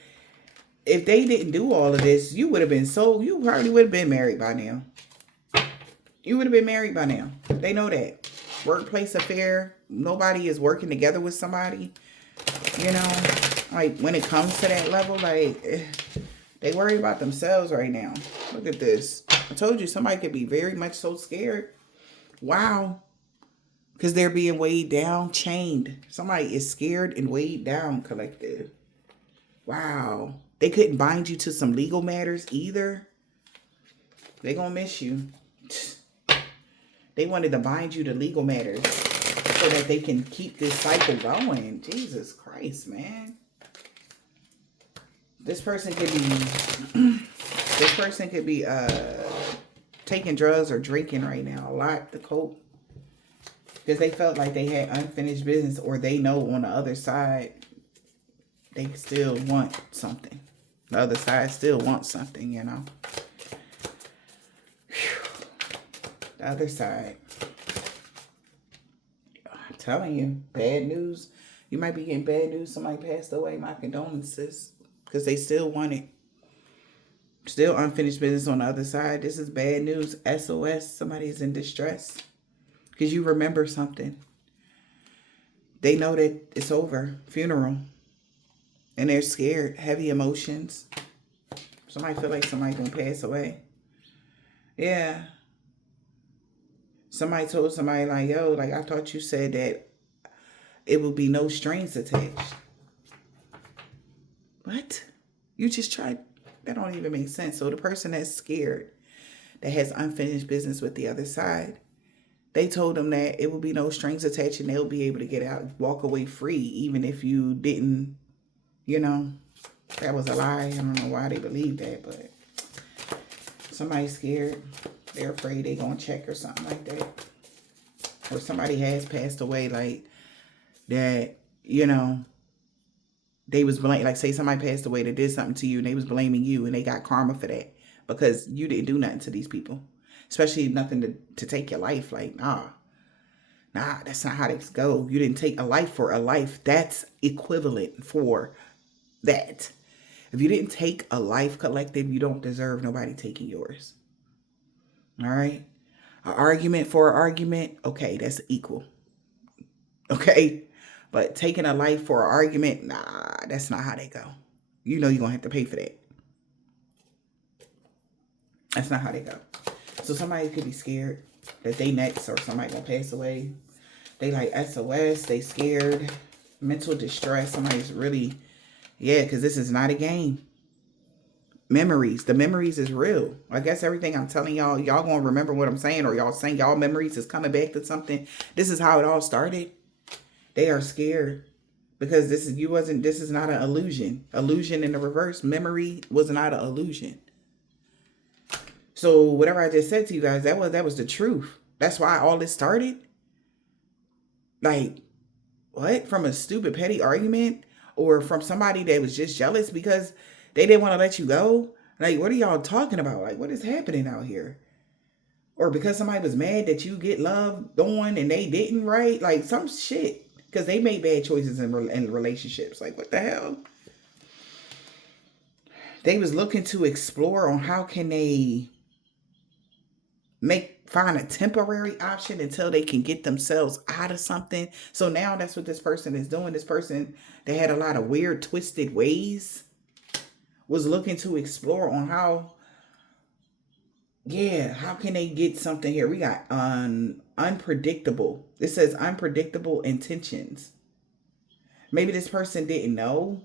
if they didn't do all of this, you probably would have been married by now. You would have been married by now. They know that. Workplace affair, nobody is working together with somebody. You know, like when it comes to that level, like they worry about themselves right now. Look at this. I told you somebody could be very much so scared. Wow. Because they're being weighed down, chained. Somebody is scared and weighed down, collective. Wow. They couldn't bind you to some legal matters either. They're going to miss you. They wanted to bind you to legal matters so that they can keep this cycle going. Jesus Christ, man. This person could be taking drugs or drinking right now a lot to cope. Because they felt like they had unfinished business, or they know on the other side, they still want something. The other side still wants something, you know. Whew. The other side. I'm telling you, bad news. You might be getting bad news. Somebody passed away. My condolences. Because they still want it. Still unfinished business on the other side. This is bad news. SOS. Somebody's in distress. Because you remember something. They know that it's over. Funeral. And they're scared. Heavy emotions. Somebody feel like somebody's going to pass away. Yeah. Somebody told somebody like, yo, like I thought you said that it would be no strings attached. What? You just tried. That don't even make sense. So the person that's scared, that has unfinished business with the other side, they told them that it will be no strings attached and they'll be able to get out, walk away free, even if you didn't, you know. That was a lie. I don't know why they believe that, but somebody's scared. They're afraid they're going to check or something like that. Or somebody has passed away like that, you know. They was blaming, like say somebody passed away that did something to you and they was blaming you and they got karma for that because you didn't do nothing to these people. Especially nothing to take your life. Like, nah, that's not how this go. You didn't take a life for a life. That's equivalent for that. If you didn't take a life, collective, you don't deserve nobody taking yours. All right? An argument for an argument, okay, that's equal. Okay? But taking a life for an argument, nah, that's not how they go. You know you're going to have to pay for that. That's not how they go. So somebody could be scared that they next or somebody gonna pass away. They like SOS, they scared, mental distress. Somebody's really, yeah, because this is not a game. Memories, the memories is real. I guess everything I'm telling y'all gonna remember what I'm saying, or y'all saying y'all memories is coming back to something. This is how it all started. They are scared because this is not an illusion. Illusion in the reverse. Memory was not an illusion. So whatever I just said to you guys, that was the truth. That's why all this started. Like, what? From a stupid petty argument, or from somebody that was just jealous because they didn't want to let you go? Like, what are y'all talking about? Like, what is happening out here? Or because somebody was mad that you get loved on and they didn't, right? Like some shit. Because they made bad choices in relationships. Like, what the hell? They was looking to explore on how can they find a temporary option until they can get themselves out of something. So now that's what this person is doing. This person, they had a lot of weird, twisted ways, was looking to explore on how, yeah, how can they get something here? We got unpredictable. It says unpredictable intentions. Maybe this person didn't know.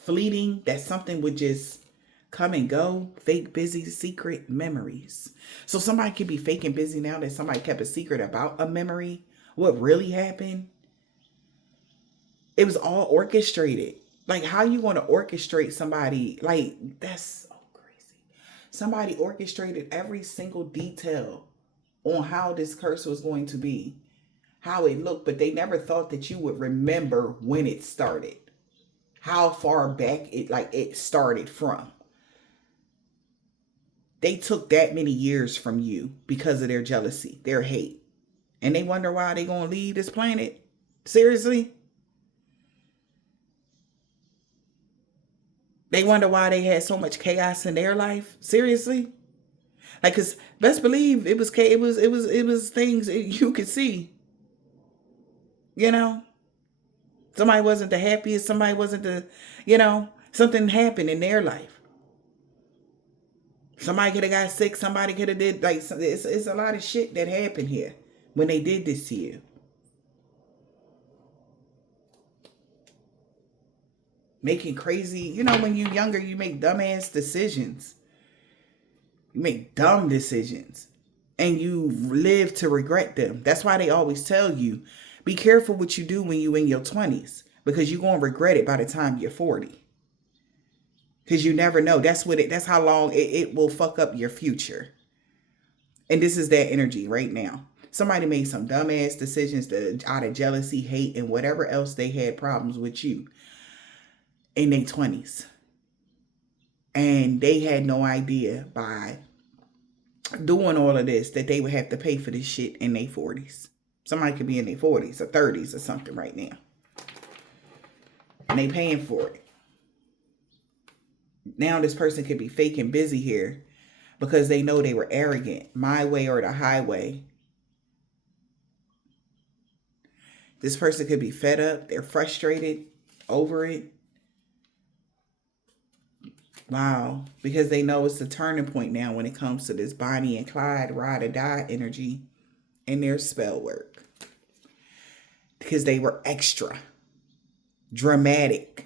Fleeting, that something would just come and go. Fake, busy, secret memories. So somebody could be fake and busy now that somebody kept a secret about a memory. What really happened? It was all orchestrated. Like, how you want to orchestrate somebody? Like, that's so crazy. Somebody orchestrated every single detail on how this curse was going to be, how it looked, but they never thought that you would remember when it started, how far back it started from. They took that many years from you because of their jealousy, their hate. And they wonder why they going to leave this planet? Seriously? They wonder why they had so much chaos in their life? Seriously? Like, cause best believe it was things you could see. You know? Somebody wasn't the happiest, somebody wasn't something happened in their life. Somebody could have got sick. Somebody could have did, like, it's a lot of shit that happened here when they did this to you. Making crazy, when you're younger, you make dumbass decisions. You make dumb decisions. And you live to regret them. That's why they always tell you, be careful what you do when you're in your 20s. Because you're going to regret it by the time you're 40. Because you never know. That's how long it will fuck up your future. And this is that energy right now. Somebody made some dumbass decisions out of jealousy, hate, and whatever else they had problems with you in their 20s. And they had no idea by doing all of this that they would have to pay for this shit in their 40s. Somebody could be in their 40s or 30s or something right now. And they paying for it. Now this person could be fake and busy here because they know they were arrogant. My way or the highway. This person could be fed up. They're frustrated over it. Wow. Because they know it's a turning point now when it comes to this Bonnie and Clyde ride or die energy in their spell work. Because they were extra dramatic.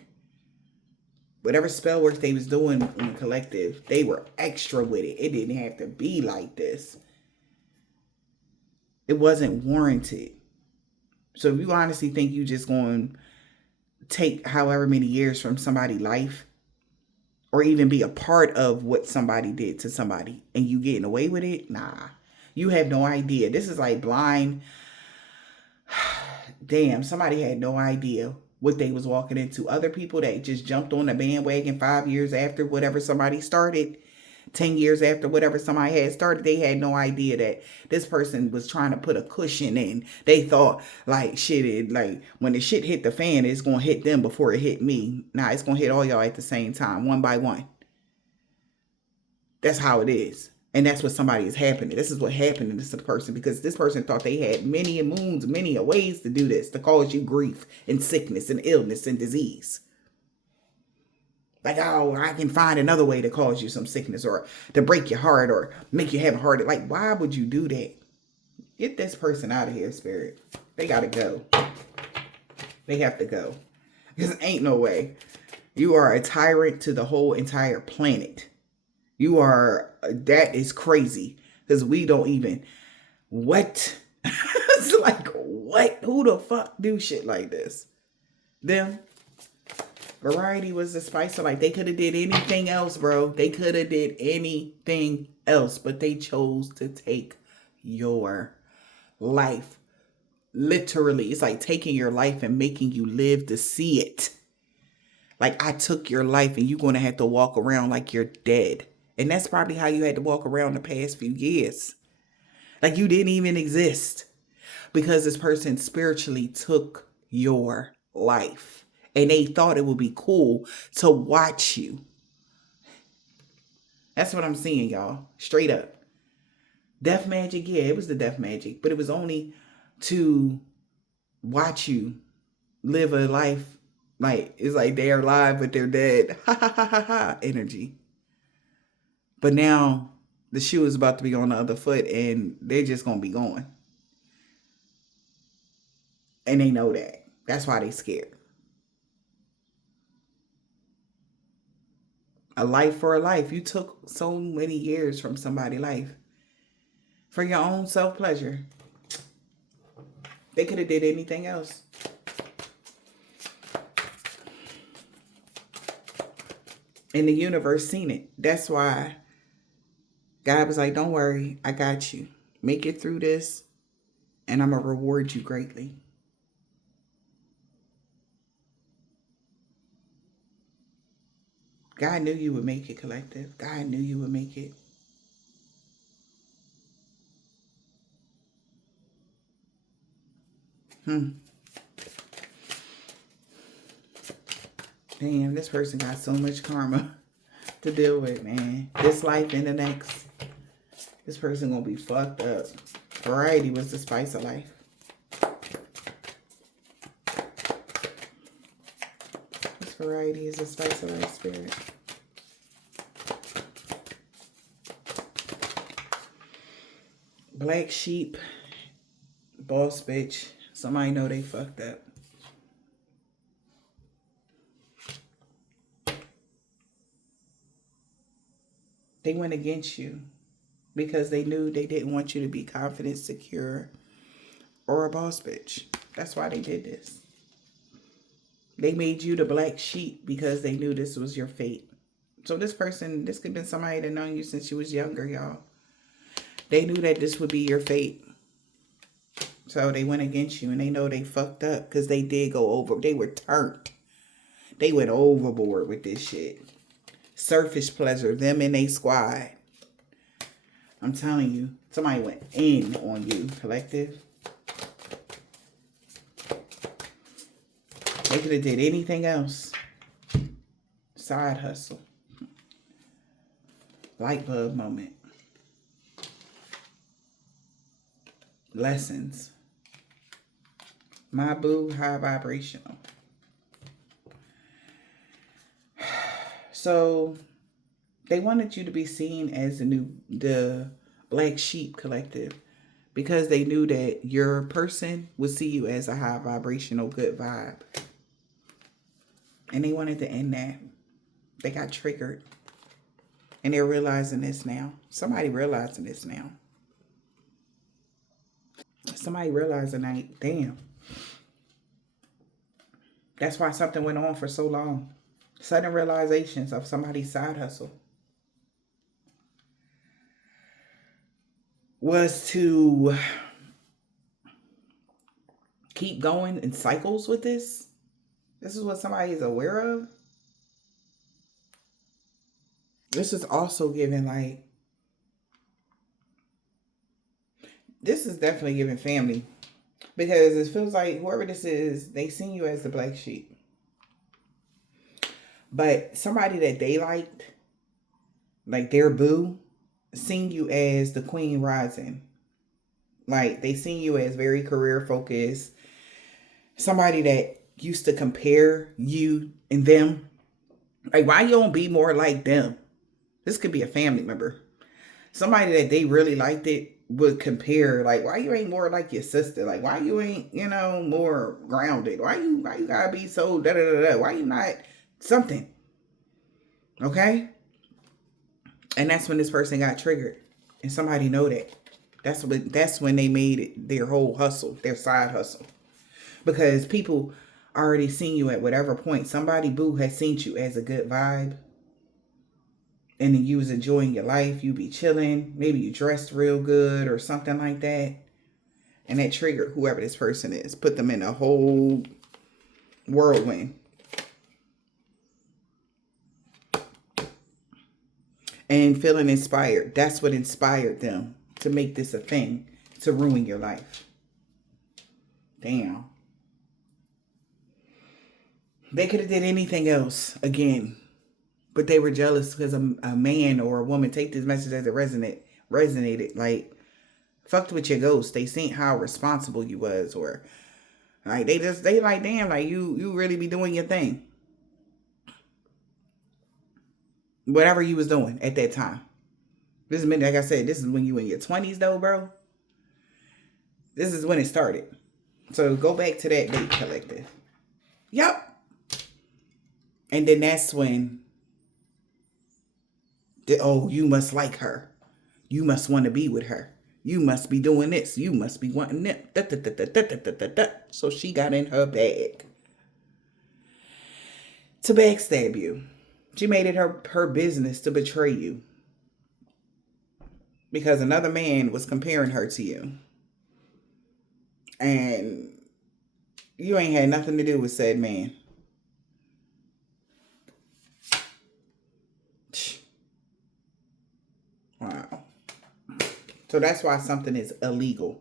Whatever spell work they was doing in the collective, they were extra with it. It didn't have to be like this. It wasn't warranted. So if you honestly think you just going to take however many years from somebody's life, or even be a part of what somebody did to somebody, and you getting away with it, nah. You have no idea. This is like blind. Damn, somebody had no idea what they was walking into. Other people that just jumped on the bandwagon 5 years after whatever somebody started, 10 years after whatever somebody had started, they had no idea that this person was trying to put a cushion in. They thought like shit, like when the shit hit the fan, it's going to hit them before it hit me. Nah, it's going to hit all y'all at the same time, one by one. That's how it is. And that's what somebody is happening. This is what happened to this person, because this person thought they had many a moons, many a ways to do this, to cause you grief and sickness and illness and disease. Like, oh, I can find another way to cause you some sickness or to break your heart or make you have a heart. Like, why would you do that? Get this person out of here, spirit. They got to go. They have to go. Because ain't no way. You are a tyrant to the whole entire planet. You are, that is crazy. Because we don't even, what? It's like, what? Who the fuck do shit like this? Them? Variety was the spice of life. They could have did anything else, bro. They could have did anything else, but they chose to take your life. Literally, it's like taking your life and making you live to see it. Like, I took your life and you're going to have to walk around like you're dead. And that's probably how you had to walk around the past few years. Like you didn't even exist because this person spiritually took your life. And they thought it would be cool to watch you. That's what I'm seeing, y'all. Straight up. Death magic, yeah, it was the death magic. But it was only to watch you live a life like it's like they're alive but they're dead. Ha ha ha ha ha energy. But now the shoe is about to be on the other foot and they're just gonna be going. And they know that. That's why they scared. A life for a life. You took so many years from somebody's life for your own self-pleasure. They could have did anything else. And the universe seen it. That's why God was like, don't worry, I got you. Make it through this, and I'm going to reward you greatly. God knew you would make it, collective. God knew you would make it. Damn, this person got so much karma to deal with, man. This life and the next. This person gonna be fucked up. Variety was the spice of life. This variety is the spice of life, spirit. Black sheep, boss bitch. Somebody know they fucked up. They went against you because they knew they didn't want you to be confident, secure, or a boss bitch. That's why they did this. They made you the black sheep because they knew this was your fate. So this person, this could have been somebody that known you since you was younger, y'all. They knew that this would be your fate. So they went against you and they know they fucked up because they did go over. They were turned. They went overboard with this shit. Surface pleasure, them and they squad. I'm telling you, somebody went in on you, collective. They could have did anything else. Side hustle. Light bulb moment. Lessons. My boo, high vibrational. So they wanted you to be seen as the black sheep, collective, because they knew that your person would see you as a high vibrational good vibe. And they wanted to end that. They got triggered. And they're realizing this now. Somebody realizing this now. Somebody realizing, like, damn. That's why something went on for so long. Sudden realizations of somebody's side hustle was to keep going in cycles with this. This is what somebody is aware of. This is also giving, like, this is definitely giving family. Because it feels like whoever this is, they see you as the black sheep. But somebody that they liked, like their boo, seen you as the queen rising. Like, they seen you as very career focused. Somebody that used to compare you and them. Like, why you don't be more like them? This could be a family member. Somebody that they really liked it would compare, like, why you ain't more like your sister? Like, why you ain't, you know, more grounded? Why you gotta be so da da da da? Why you not something? Okay? And that's when this person got triggered. And somebody know that. That's when they made it their whole hustle, their side hustle. Because people already seen you at whatever point. Somebody, boo, has seen you as a good vibe. And then you was enjoying your life. You be chilling. Maybe you dressed real good or something like that. And that triggered whoever this person is. Put them in a whole whirlwind. And feeling inspired. That's what inspired them to make this a thing. To ruin your life. Damn. They could have did anything else again. But they were jealous because a man or a woman, take this message as it resonated. Like, fucked with your ghost. They seen how responsible you was. Or, like, they like, damn, like, you really be doing your thing. Whatever you was doing at that time. This is, like I said, this is when you in your 20s, though, bro. This is when it started. So, go back to that date, collective. Yup. And then that's when... oh, you must like her. You must want to be with her. You must be doing this. You must be wanting that. So she got in her bag to backstab you. She made it her business to betray you. Because another man was comparing her to you. And you ain't had nothing to do with said man. Wow. So that's why something is illegal.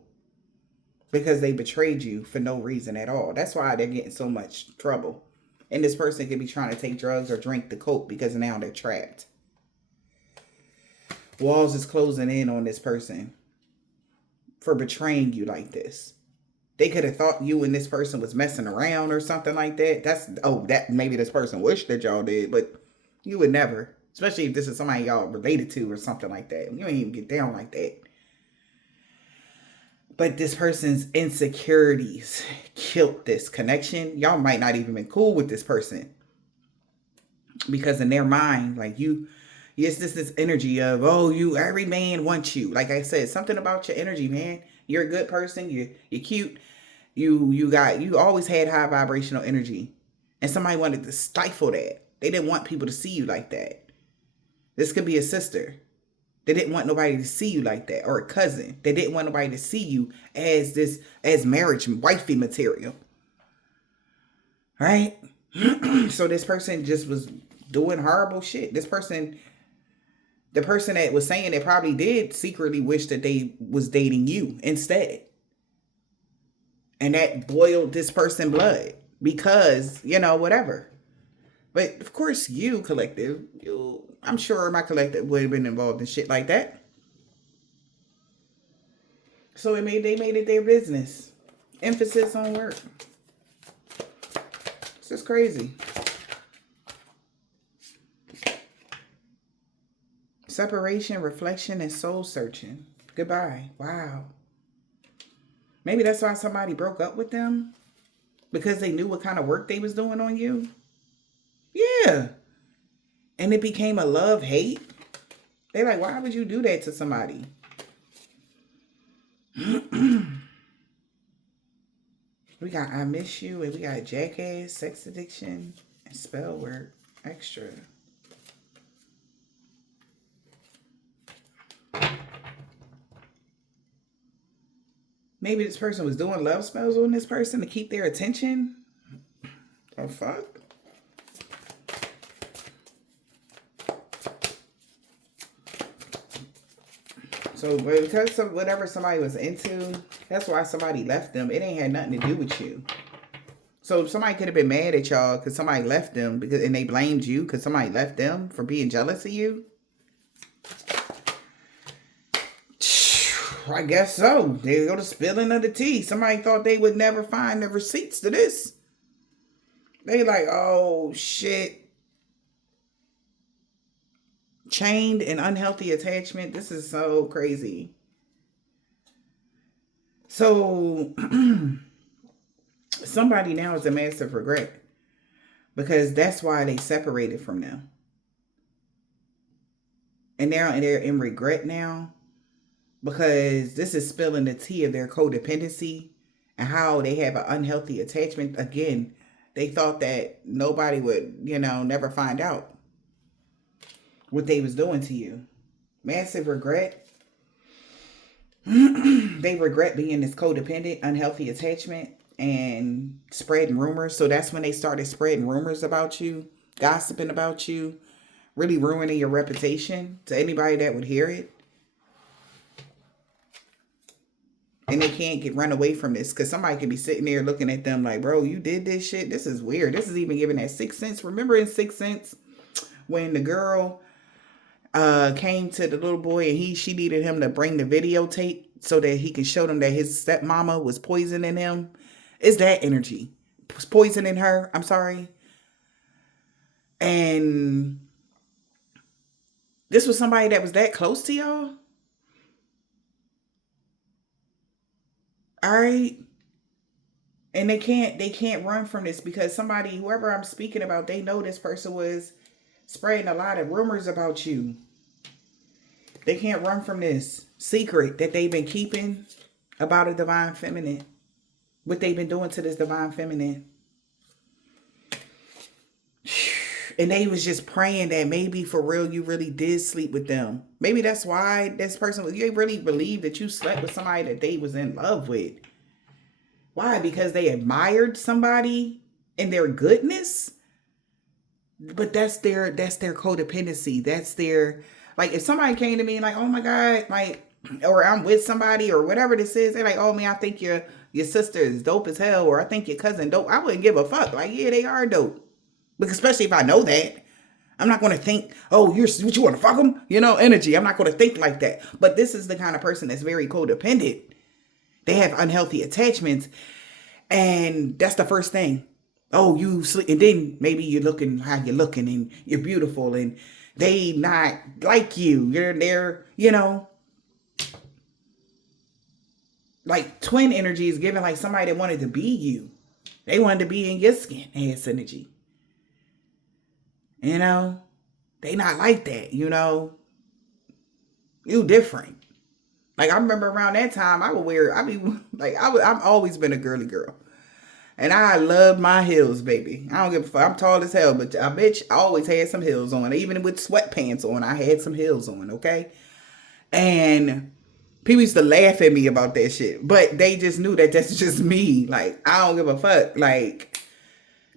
Because they betrayed you for no reason at all. That's why they're getting so much trouble. And this person could be trying to take drugs or drink to cope because now they're trapped. Walls is closing in on this person for betraying you like this. They could have thought you and this person was messing around or something like that. That maybe this person wished that y'all did, but you would never. Especially if this is somebody y'all related to or something like that. You ain't even get down like that. But this person's insecurities killed this connection. Y'all might not even been cool with this person. Because in their mind, like it's just this energy of, every man wants you. Like I said, something about your energy, man. You're a good person. You're cute. You always had high vibrational energy. And somebody wanted to stifle that. They didn't want people to see you like that. This could be a sister. They didn't want nobody to see you like that. Or a cousin. They didn't want nobody to see you as marriage wifey material. Right? So this person just was doing horrible shit. The person that was saying it probably did secretly wish that they was dating you instead. And that boiled this person's blood. Because, whatever. But of course you, collective, I'm sure my collective would have been involved in shit like that. So they made it their business. Emphasis on work. It's just crazy. Separation, reflection, and soul searching. Goodbye. Wow. Maybe that's why somebody broke up with them. Because they knew what kind of work they was doing on you. Yeah. And it became a love-hate. They're like, why would you do that to somebody? We got I miss you, and we got jackass, sex addiction, and spell work extra. Maybe this person was doing love spells on this person to keep their attention. Oh, fuck. So because of whatever somebody was into, that's why somebody left them. It ain't had nothing to do with you. So somebody could have been mad at y'all because somebody left them and they blamed you because somebody left them for being jealous of you. I guess so. They go to spilling of the tea. Somebody thought they would never find the receipts to this. They like, oh shit. Chained and unhealthy attachment. This is so crazy. So somebody now is a massive regret because that's why they separated from them. And now they're in regret now because this is spilling the tea of their codependency and how they have an unhealthy attachment. Again, They thought that nobody would, never find out what they was doing to you. Massive regret. They regret being this codependent, unhealthy attachment and spreading rumors. So that's when they started spreading rumors about you, gossiping about you, really ruining your reputation to anybody that would hear it. And they can't run away from this because somebody could be sitting there looking at them like, bro, you did this shit. This is weird. This is even giving that Sixth Sense. Remember in Sixth Sense when the girl came to the little boy and she needed him to bring the videotape so that he could show them that his stepmama was poisoning him? It's that energy. Poisoning her. I'm sorry. And this was somebody that was that close to y'all. All right. And they can't run from this because somebody, whoever I'm speaking about, they know this person was spreading a lot of rumors about you. They can't run from this secret that they've been keeping about a divine feminine. What they've been doing to this divine feminine. And they was just praying that maybe for real you really did sleep with them. Maybe that's why this person was, you really believe that you slept with somebody that they was in love with. Why? Because they admired somebody and their goodness. But that's their codependency. That's their, like, if somebody came to me like, oh my God, like, or I'm with somebody or whatever this is, they're like, oh man, I think your sister is dope as hell, or I think your cousin dope. I wouldn't give a fuck. Like, yeah, they are dope. Because especially if I know that, I'm not going to think, oh, you want to fuck them? Energy. I'm not going to think like that. But this is the kind of person that's very codependent. They have unhealthy attachments. And that's the first thing. Oh, you sleep. And then maybe you're looking how you're looking and you're beautiful and they not like you. You're there, like twin energy is given like somebody that wanted to be you. They wanted to be in your skin. Ass energy. They not like that, You different. Like I remember around that time, I've always been a girly girl. And I love my heels, baby. I don't give a fuck. I'm tall as hell, but I bitch, I always had some heels on. Even with sweatpants on, I had some heels on, okay? And people used to laugh at me about that shit. But they just knew that that's just me. Like, I don't give a fuck. Like,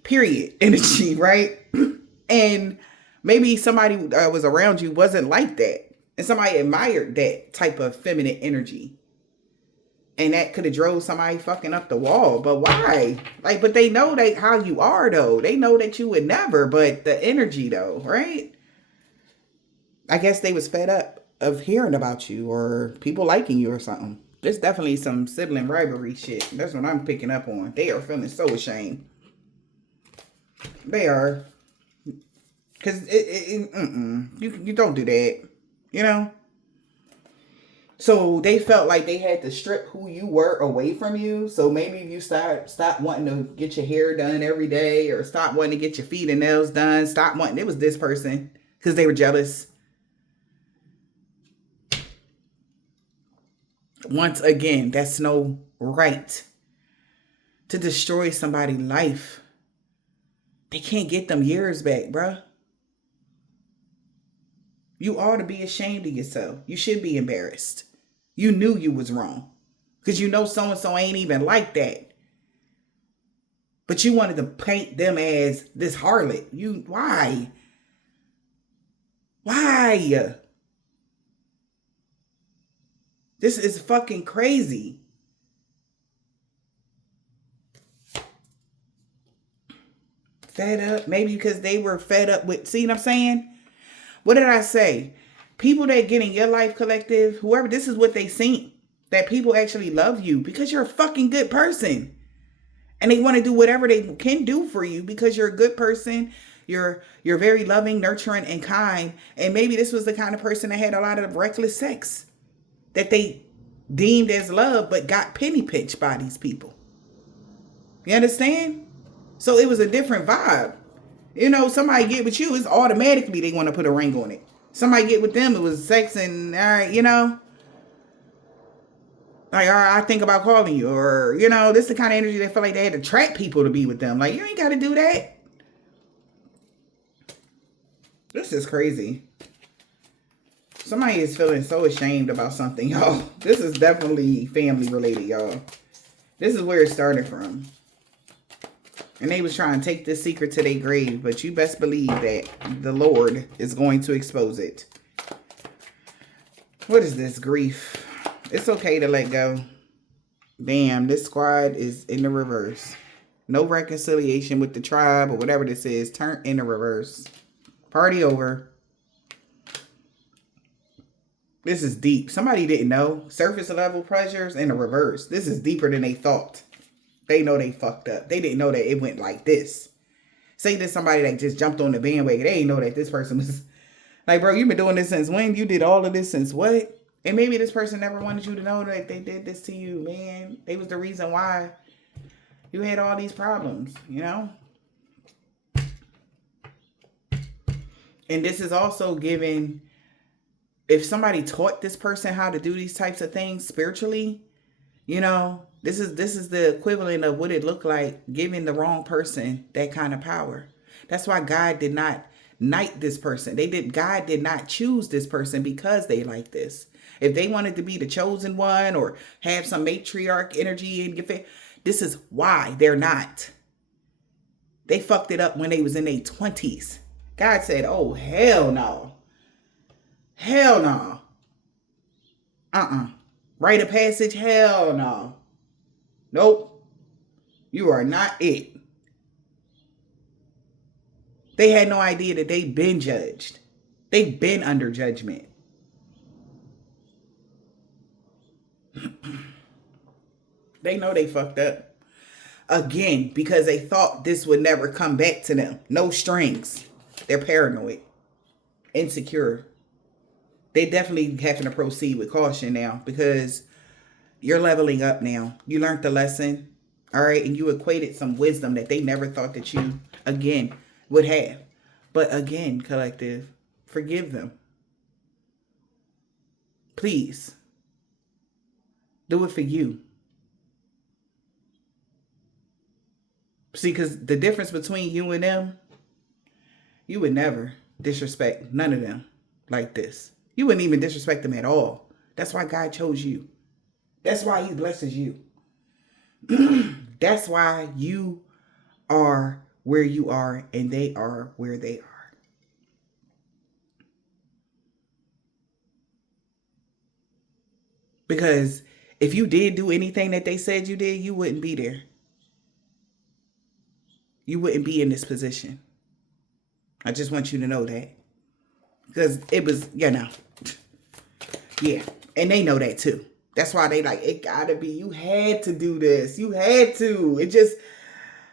period. Energy, right? And maybe somebody that was around you wasn't like that. And somebody admired that type of feminine energy. And that could have drove somebody fucking up the wall. But why? Like, but they know how you are, though. They know that you would never. But the energy, though, right? I guess they was fed up of hearing about you or people liking you or something. There's definitely some sibling rivalry shit. That's what I'm picking up on. They are feeling so ashamed. They are. Because you don't do that, So they felt like they had to strip who you were away from you. So maybe if you stop wanting to get your hair done every day or stop wanting to get your feet and nails done, stop wanting, it was this person because they were jealous. Once again, that's no right to destroy somebody's life. They can't get them years back, bruh. You ought to be ashamed of yourself. You should be embarrassed. You knew you was wrong. Because so-and-so ain't even like that. But you wanted to paint them as this harlot. Why? Why? This is fucking crazy. Fed up? Maybe because they were fed up with, see what I'm saying? What did I say? People that get in your life collective, whoever, this is what they seen. That people actually love you because you're a fucking good person. And they want to do whatever they can do for you because you're a good person. You're very loving, nurturing, and kind. And maybe this was the kind of person that had a lot of reckless sex that they deemed as love but got penny pinched by these people. You understand? So it was a different vibe. Somebody get with you, it's automatically they want to put a ring on it. Somebody get with them, it was sex and, all right, Like, or I think about calling you, or, you know, this is the kind of energy they feel like they had to trap people to be with them. Like, you ain't got to do that. This is crazy. Somebody is feeling so ashamed about something, y'all. This is definitely family related, y'all. This is where it started from. And they was trying to take this secret to their grave, but you best believe that the Lord is going to expose it. What is this? Grief. It's okay to let go. Damn, this squad is in the reverse. No reconciliation with the tribe or whatever this is. Turn in the reverse. Party over. This is deep. Somebody didn't know. Surface level pressures in the reverse. This is deeper than they thought. They know they fucked up. They didn't know that it went like this. Say there's somebody that just jumped on the bandwagon. They didn't know that this person was like, bro, you've been doing this since when? You did all of this since what? And maybe this person never wanted you to know that they did this to you, man. They was the reason why you had all these problems, you know? And this is also given, if somebody taught this person how to do these types of things spiritually, you know, this is the equivalent of what it looked like giving the wrong person that kind of power. That's why God did not knight this person. God did not choose this person because they like this. If they wanted to be the chosen one or have some matriarch energy and this is why they're not. They fucked it up when they was in their 20s. God said, oh, hell no. Hell no. Rite of passage? Hell no. Nope. You are not it. They had no idea that they've been judged. They've been under judgment. They know they fucked up. Again, because they thought this would never come back to them. No strings. They're paranoid. Insecure. They definitely having to proceed with caution now because you're leveling up now. You learned the lesson. All right. And you equated some wisdom that they never thought that you, again, would have. But again, collective, forgive them. Please. Do it for you. See, because the difference between you and them, you would never disrespect none of them like this. You wouldn't even disrespect them at all. That's why God chose you. That's why he blesses you. That's why you are where you are and they are where they are. Because if you did do anything that they said you did, you wouldn't be there. You wouldn't be in this position. I just want you to know that. Because it was, you know. Yeah. And they know that too. That's why they like, it gotta be, you had to do this. You had to. It just,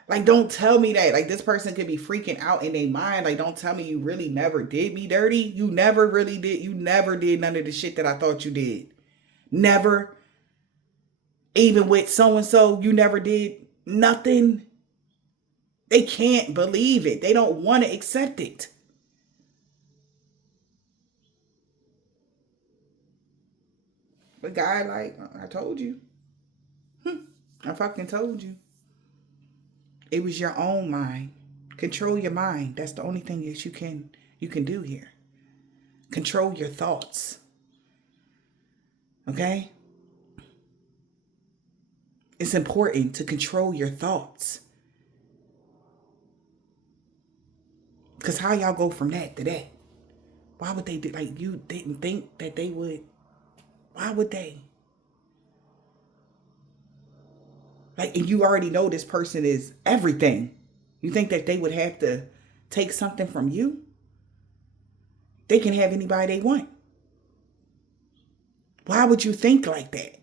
like, don't tell me that. Like, this person could be freaking out in their mind. Like, don't tell me you really never did me dirty. You never really did. You never did none of the shit that I thought you did. Never. Even with so-and-so, you never did nothing. They can't believe it. They don't want to accept it. But God, like, I told you. I fucking told you. It was your own mind. Control your mind. That's the only thing that you can do here. Control your thoughts. Okay? It's important to control your thoughts. Because how y'all go from that to that? Why would they do, like, you didn't think that they would? Why would they? Like, and you already know this person is everything. You think that they would have to take something from you? They can have anybody they want. Why would you think like that?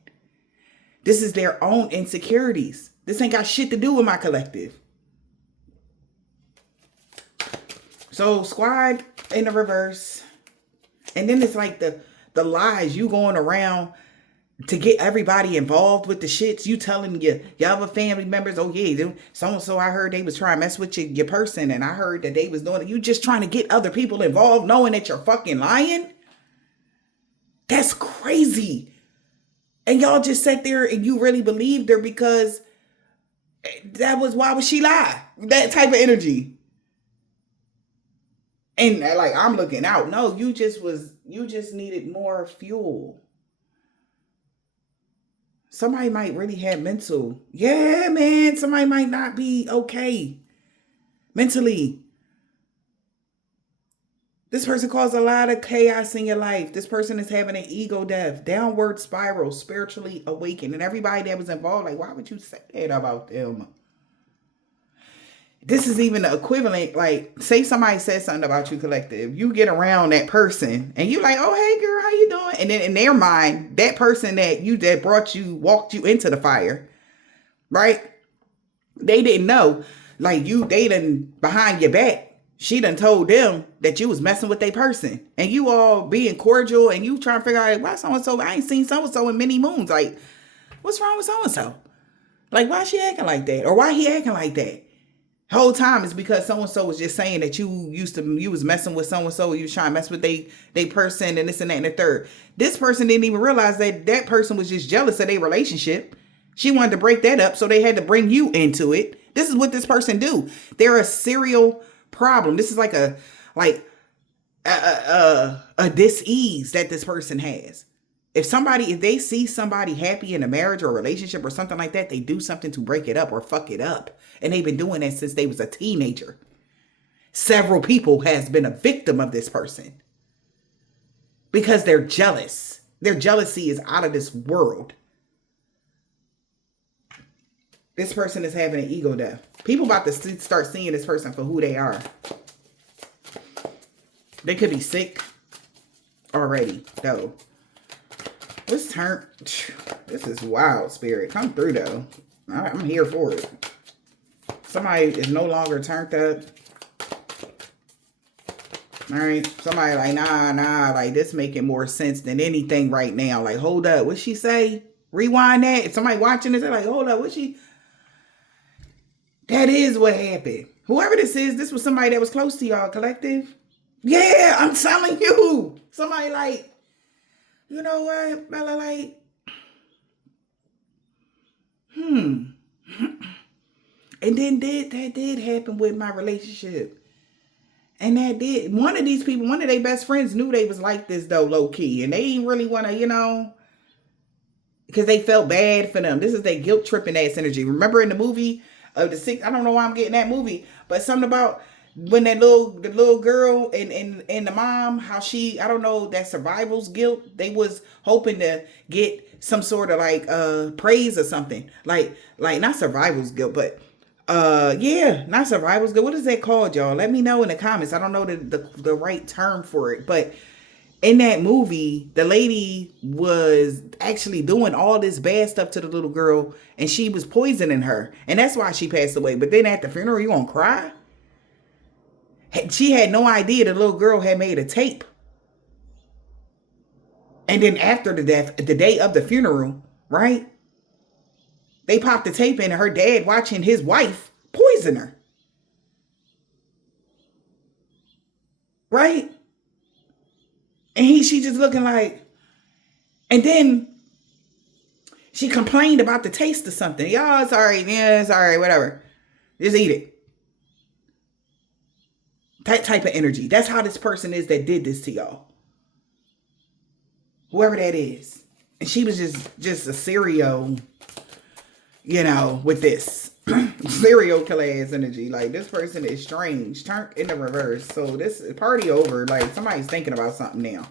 This is their own insecurities. This ain't got shit to do with my collective. So squad in the reverse. And then it's like the lies you going around to get everybody involved with the shits. You telling your other family members, oh yeah, so-and-so I heard they was trying to mess with your person. And I heard that they was doing it. You just trying to get other people involved knowing that you're fucking lying? That's crazy. And y'all just sat there and you really believed her because why would she lie? That type of energy. And like, I'm looking out. No, you just needed more fuel. Somebody might really have mental. Yeah, man. Somebody might not be okay mentally. This person caused a lot of chaos in your life. This person is having an ego death, downward spiral, spiritually awakened. And everybody that was involved, like, why would you say that about them? This is even the equivalent, like, say somebody says something about you, collective. You get around that person and you like, oh, hey, girl, how you doing? And then in their mind, that person that walked you into the fire, right? They didn't know, like, they done behind your back. She done told them that you was messing with their person. And you all being cordial and you trying to figure out, why so-and-so, I ain't seen so-and-so in many moons. Like, what's wrong with so-and-so? Like, why she acting like that? Or why he acting like that? Whole time is because so-and-so was just saying that you was messing with so-and-so, you was trying to mess with they person and this and that and the third. This person didn't even realize that person was just jealous of their relationship. She wanted to break that up, so they had to bring you into it. This is what this person do. They're a serial problem. This is like a dis-ease that this person has. If they see somebody happy in a marriage or a relationship or something like that, they do something to break it up or fuck it up. And they've been doing that since they was a teenager. Several people has been a victim of this person because they're jealous. Their jealousy is out of this world. This person is having an ego death. People about to start seeing this person for who they are. They could be sick already, though. This is wild, spirit. Come through, though. I'm here for it. Somebody is no longer turned up. All right. Somebody like, nah. Like, this making more sense than anything right now. Like, hold up. What'd she say? Rewind that. If somebody watching this, they're like, hold up. That is what happened. Whoever this was somebody that was close to y'all, collective. Yeah, I'm telling you. Somebody like, you know what, Bella, like, And then that did happen with my relationship. And one of these people, one of their best friends knew they was like this, though, low key. And they didn't really want to, because they felt bad for them. This is their guilt tripping ass energy. Remember in the movie of the six, I don't know why I'm getting that movie, but something about when the little girl and the mom, how she, I don't know, that survival's guilt, they was hoping to get some sort of like praise or something. Like not survival's guilt, but not survival's guilt. What is that called, y'all? Let me know in the comments. I don't know the right term for it, but in that movie, the lady was actually doing all this bad stuff to the little girl, and she was poisoning her, and that's why she passed away. But then at the funeral, you gonna cry? She had no idea the little girl had made a tape. And then after the death, the day of the funeral, right? They popped the tape in and her dad watching his wife poison her. Right? And she just looking like, and then she complained about the taste of something. Y'all, it's all right. Yeah, it's all right. Whatever. Just eat it. That type of energy. That's how this person is that did this to y'all. Whoever that is. And she was just a serial, with this serial killer ass energy. Like, this person is strange. Turned in the reverse. So this party over. Like, somebody's thinking about something now.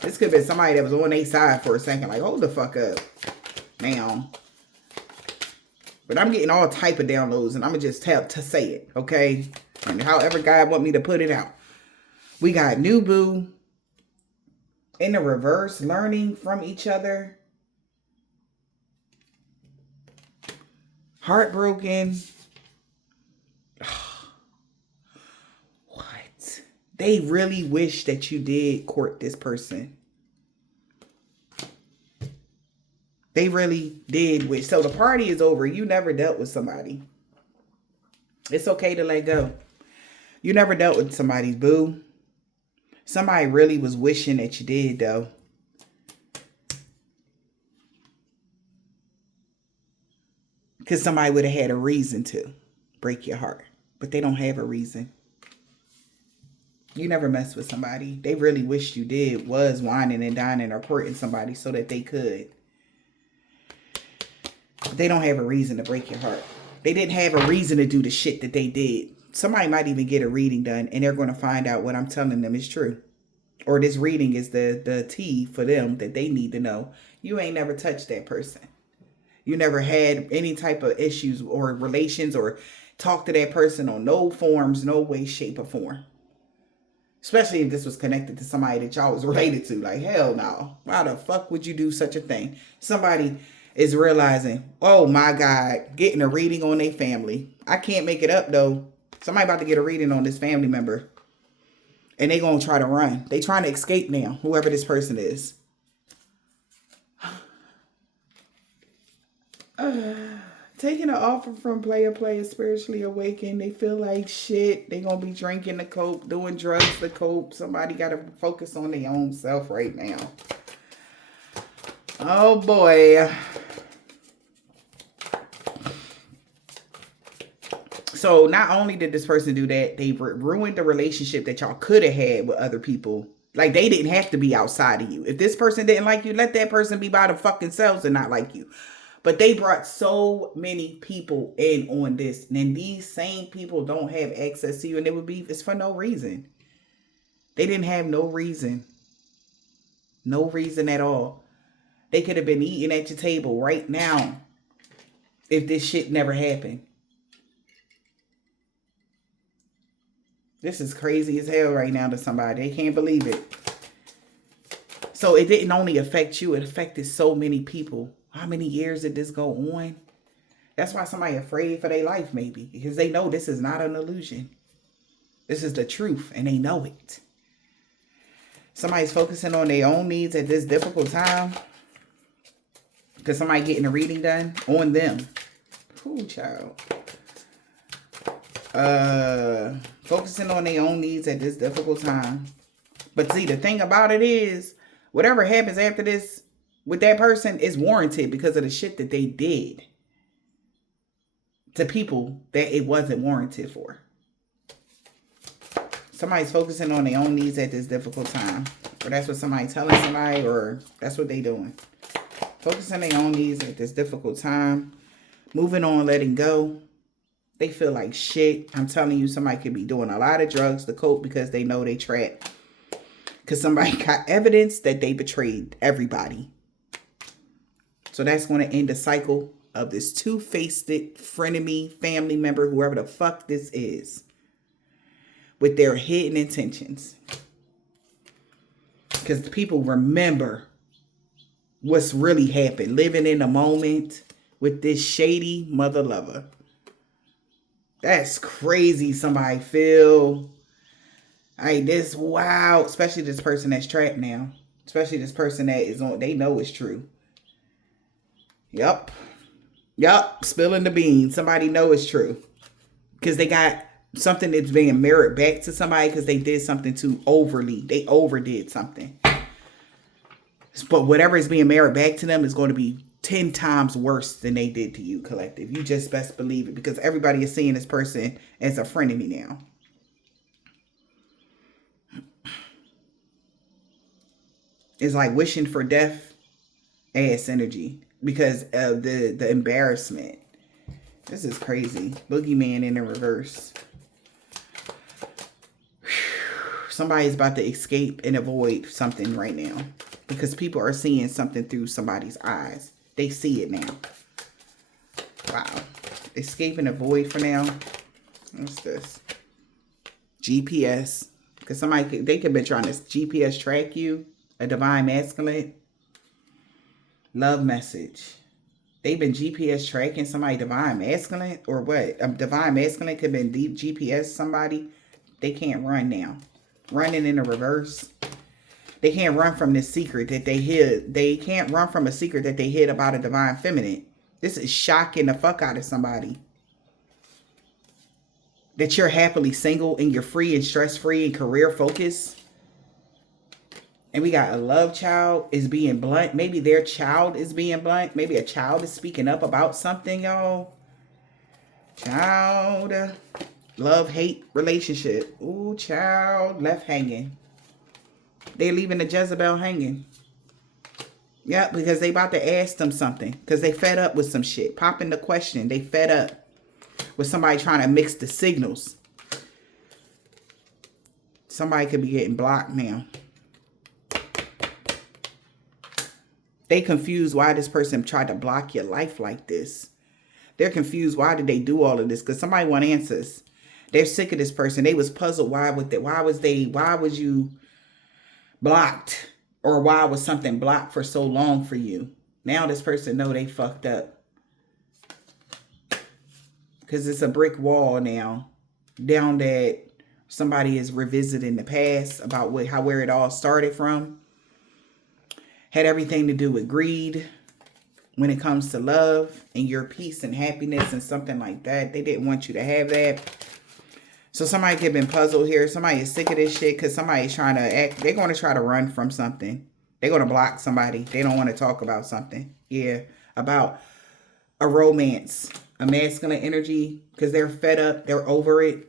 This could be somebody that was on their side for a second. Like, hold the fuck up now. But I'm getting all type of downloads, and I'm going to just tell to say it, okay? And however God want me to put it out. We got new boo in the reverse, learning from each other. Heartbroken. What? They really wish that you did court this person. They really did wish. So the party is over. You never dealt with somebody. It's okay to let go. You never dealt with somebody's boo. Somebody really was wishing that you did, though. Because somebody would have had a reason to break your heart. But they don't have a reason. You never mess with somebody. They really wished you did was whining and dining or courting somebody so that they could. But they don't have a reason to break your heart. They didn't have a reason to do the shit that they did. Somebody might even get a reading done and they're going to find out what I'm telling them is true. Or this reading is the tea for them that they need to know. You ain't never touched that person. You never had any type of issues or relations or talked to that person on no forms, no way, shape, or form. Especially if this was connected to somebody that y'all was related to. Like, hell no. Why the fuck would you do such a thing? Somebody is realizing, oh my God, getting a reading on their family. I can't make it up though. Somebody about to get a reading on this family member. And they gonna try to run. They trying to escape now, whoever this person is. Taking an offer from player spiritually awakened. They feel like shit. They gonna be drinking to cope, doing drugs to cope. Somebody gotta focus on their own self right now. Oh boy. So not only did this person do that, they ruined the relationship that y'all could have had with other people. Like, they didn't have to be outside of you. If this person didn't like you, let that person be by the fucking selves and not like you. But they brought so many people in on this. And these same people don't have access to you. And it's for no reason. They didn't have no reason. No reason at all. They could have been eating at your table right now if this shit never happened. This is crazy as hell right now to somebody. They can't believe it. So it didn't only affect you. It affected so many people. How many years did this go on? That's why somebody afraid for their life maybe. Because they know this is not an illusion. This is the truth. And they know it. Somebody's focusing on their own needs at this difficult time. Because somebody getting a reading done on them. Ooh, child. Focusing on their own needs at this difficult time. But see, the thing about it is, whatever happens after this with that person is warranted because of the shit that they did to people that it wasn't warranted for. Somebody's focusing on their own needs at this difficult time. Or that's what somebody's telling somebody, or that's what they doing. Focusing on their own needs at this difficult time. Moving on, letting go. They feel like shit. I'm telling you, somebody could be doing a lot of drugs to cope because they know they trapped. Because somebody got evidence that they betrayed everybody. So that's going to end the cycle of this two-faced frenemy family member, whoever the fuck this is, with their hidden intentions. Because people remember what's really happened. Living in the moment with this shady mother lover. That's crazy. Somebody feel like this. Wow. Especially this person that's trapped now. Especially this person that is on, they know it's true. Yup. Spilling the beans. Somebody know it's true. Because they got something that's being mirrored back to somebody because they did something too overly. They overdid something. But whatever is being mirrored back to them is going to be 10 times worse than they did to you, collective. You just best believe it, because everybody is seeing this person as a friend of me now. It's like wishing for death ass energy because of the embarrassment. This is crazy. Boogeyman in the reverse. Somebody's about to escape and avoid something right now because people are seeing something through somebody's eyes. They see it now. Wow. Escape and avoid for now. What's this? GPS. Because somebody, they could be trying to GPS track you. A divine masculine. Love message. They've been GPS tracking somebody divine masculine. Or what? A divine masculine could have been GPS somebody. They can't run now. Running in the reverse. They can't run from this secret that they hid. They can't run from a secret that they hid about a divine feminine. This is shocking the fuck out of somebody. That you're happily single and you're free and stress-free and career focused. And we got a love child is being blunt. Maybe their child is being blunt. Maybe a child is speaking up about something, y'all. Child. Love-hate relationship. Ooh, child. Left hanging. They're leaving the Jezebel hanging. Yep, because they about to ask them something. Because they fed up with some shit. Popping the question. They fed up with somebody trying to mix the signals. Somebody could be getting blocked now. They confused why this person tried to block your life like this. They're confused. Why did they do all of this? Because somebody want answers. They're sick of this person. They was puzzled. Why was you blocked? Or why was something blocked for so long for you? Now this person know they fucked up. Because it's a brick wall now. Down that somebody is revisiting the past about where it all started from. Had everything to do with greed. When it comes to love and your peace and happiness and something like that. They didn't want you to have that. So somebody could have been puzzled here. Somebody is sick of this shit because somebody's trying to act. They're going to try to run from something. They're going to block somebody. They don't want to talk about something. Yeah, about a romance, a masculine energy, because they're fed up. They're over it.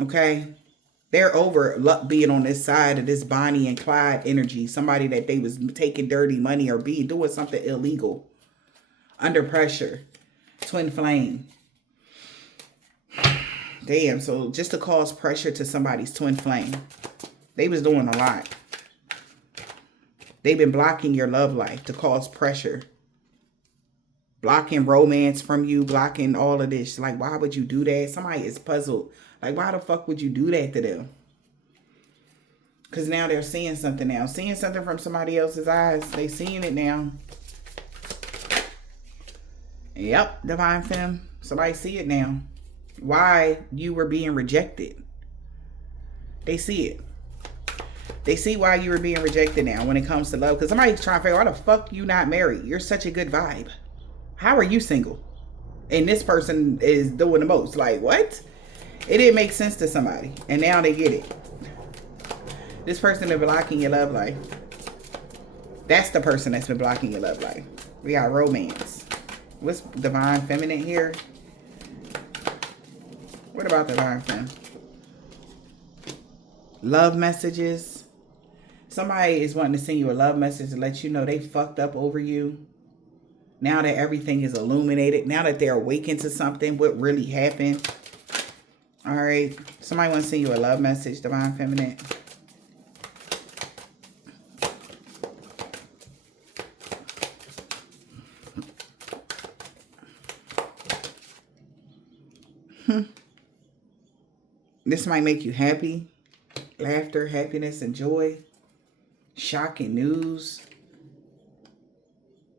Okay? They're over being on this side of this Bonnie and Clyde energy. Somebody that they was taking dirty money or doing something illegal. Under pressure. Twin flame. Damn, so just to cause pressure to somebody's twin flame. They was doing a lot. They've been blocking your love life to cause pressure. Blocking romance from you. Blocking all of this. Like, why would you do that? Somebody is puzzled. Like, why the fuck would you do that to them? Because now they're seeing something now. Seeing something from somebody else's eyes. They seeing it now. Yep, divine femme. Somebody see it now. Why you were being rejected. They see it. They see why you were being rejected now when it comes to love. Because somebody's trying to figure out, why the fuck you not married? You're such a good vibe. How are you single? And this person is doing the most. Like, what? It didn't make sense to somebody. And now they get it. This person been blocking your love life. That's the person that's been blocking your love life. We got romance. What's divine feminine here? What about divine femme? Love messages. Somebody is wanting to send you a love message to let you know they fucked up over you. Now that everything is illuminated. Now that they're awakened to something. What really happened. All right. Somebody wants to send you a love message, divine feminine. This might make you happy. Laughter, happiness, and joy. Shocking news.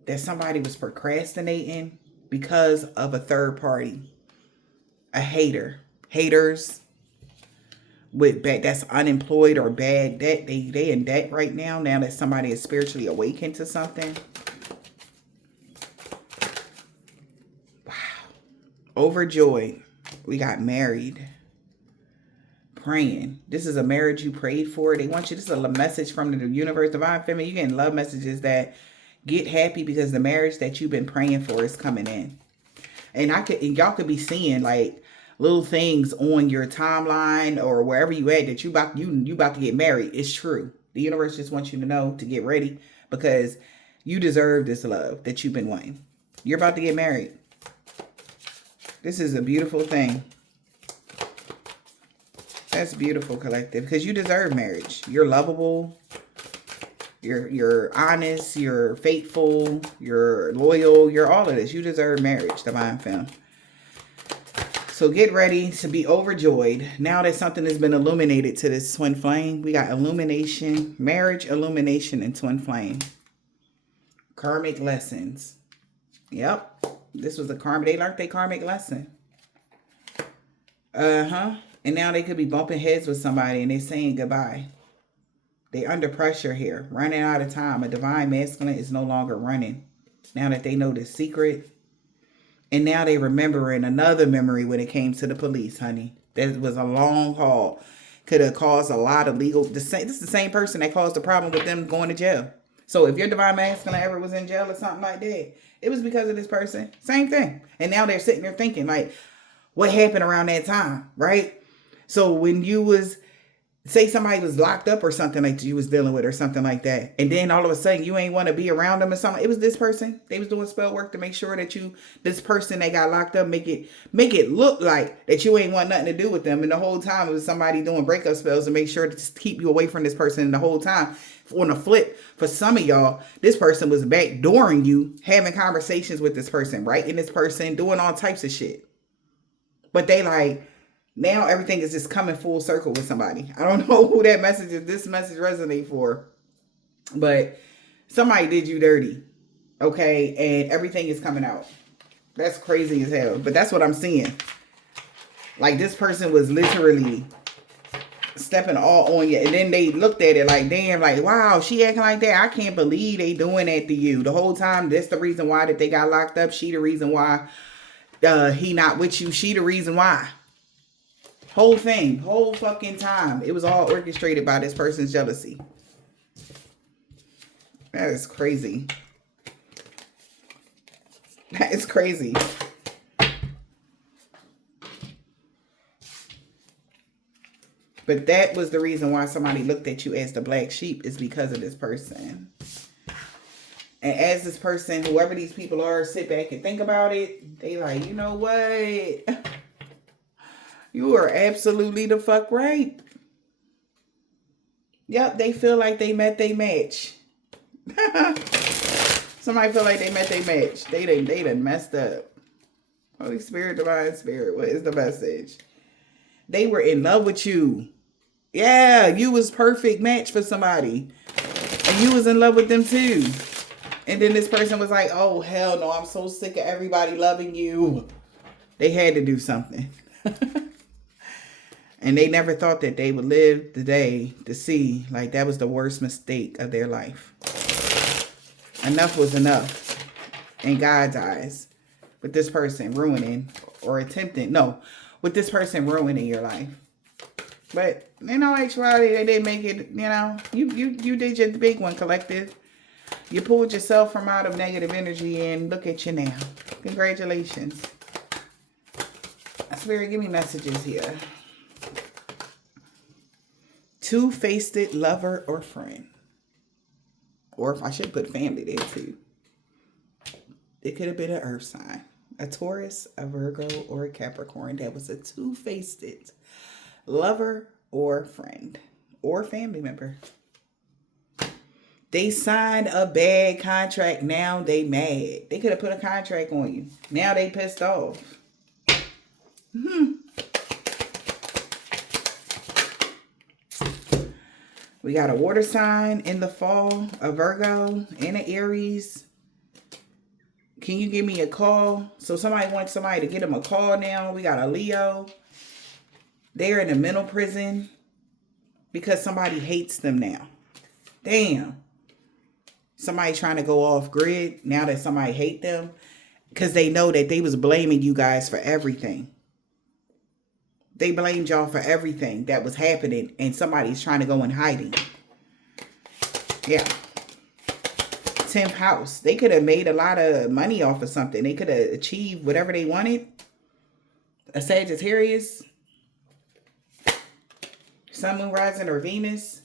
That somebody was procrastinating because of a third party. A hater. Haters with that's unemployed or bad debt. They in debt right now. Now that somebody is spiritually awakened to something. Wow. Overjoyed. We got married. Praying. This is a marriage you prayed for. They want you. This is a message from the universe. Divine feminine. You're getting love messages that get happy because the marriage that you've been praying for is coming in. And y'all could be seeing like little things on your timeline or wherever you at that you about to get married. It's true. The universe just wants you to know to get ready because you deserve this love that you've been wanting. You're about to get married. This is a beautiful thing. That's beautiful, collective, because you deserve marriage. You're lovable. You're honest. You're faithful. You're loyal. You're all of this. You deserve marriage, divine femme. So get ready to be overjoyed. Now that something has been illuminated to this twin flame, we got illumination, marriage, illumination, and twin flame. Karmic lessons. Yep. This was a karmic. They learned their karmic lesson. And now they could be bumping heads with somebody and they're saying goodbye. They under pressure here. Running out of time. A divine masculine is no longer running. Now that they know the secret. And now they remembering another memory when it came to the police, honey. That was a long haul. Could have caused a lot of legal. This is the same person that caused the problem with them going to jail. So if your divine masculine ever was in jail or something like that, it was because of this person. Same thing. And now they're sitting there thinking like, what happened around that time, right? So when you was, say somebody was locked up or something like you was dealing with or something like that, and then all of a sudden you ain't want to be around them or something, it was this person. They was doing spell work to make sure that this person that got locked up, make it look like that you ain't want nothing to do with them. And the whole time it was somebody doing breakup spells to make sure to just keep you away from this person. And the whole time, on the flip, for some of y'all, this person was backdooring you, having conversations with this person, writing this person, doing all types of shit. But they like, now everything is just coming full circle with somebody. I don't know who that message is. This message resonate for, but somebody did you dirty, okay? And everything is coming out. That's crazy as hell. But that's what I'm seeing. Like this person was literally stepping all on you, and then they looked at it like, damn, like, wow, she acting like that. I can't believe they doing that to you. The whole time, that's the reason why that they got locked up. She the reason why he not with you. She the reason why. Whole thing, whole fucking time. It was all orchestrated by this person's jealousy. That is crazy. That is crazy. But that was the reason why somebody looked at you as the black sheep, is because of this person. And as this person, whoever these people are, sit back and think about it, they like, you know what? You are absolutely the fuck right. Yep, they feel like they met their match. Somebody feel like they met their match. They done messed up. Holy Spirit, Divine Spirit, what is the message? They were in love with you. Yeah, you was perfect match for somebody. And you was in love with them too. And then this person was like, oh, hell no, I'm so sick of everybody loving you. They had to do something. And they never thought that they would live the day to see, like, that was the worst mistake of their life. Enough was enough in God's eyes. With this person ruining or attempting, no, with this person ruining your life. But in all actuality, they didn't make it, you know, you did your big one, collective. You pulled yourself from out of negative energy, and look at you now. Congratulations. Spirit, give me messages here. Two-faced lover or friend. Or if I should put family there too. It could have been an earth sign. A Taurus, a Virgo, or a Capricorn. That was a two-faced lover or friend. Or family member. They signed a bad contract. Now they mad. They could have put a contract on you. Now they pissed off. We got a water sign in the fall, a Virgo, and an Aries. Can you give me a call? So somebody wants somebody to get them a call now. We got a Leo. They're in a mental prison because somebody hates them now. Damn. Somebody trying to go off grid now that somebody hate them because they know that they was blaming you guys for everything. They blamed y'all for everything that was happening, and somebody's trying to go in hiding. Yeah. 10th house. They could have made a lot of money off of something. They could have achieved whatever they wanted. A Sagittarius. Sun, Moon, Rising, or Venus.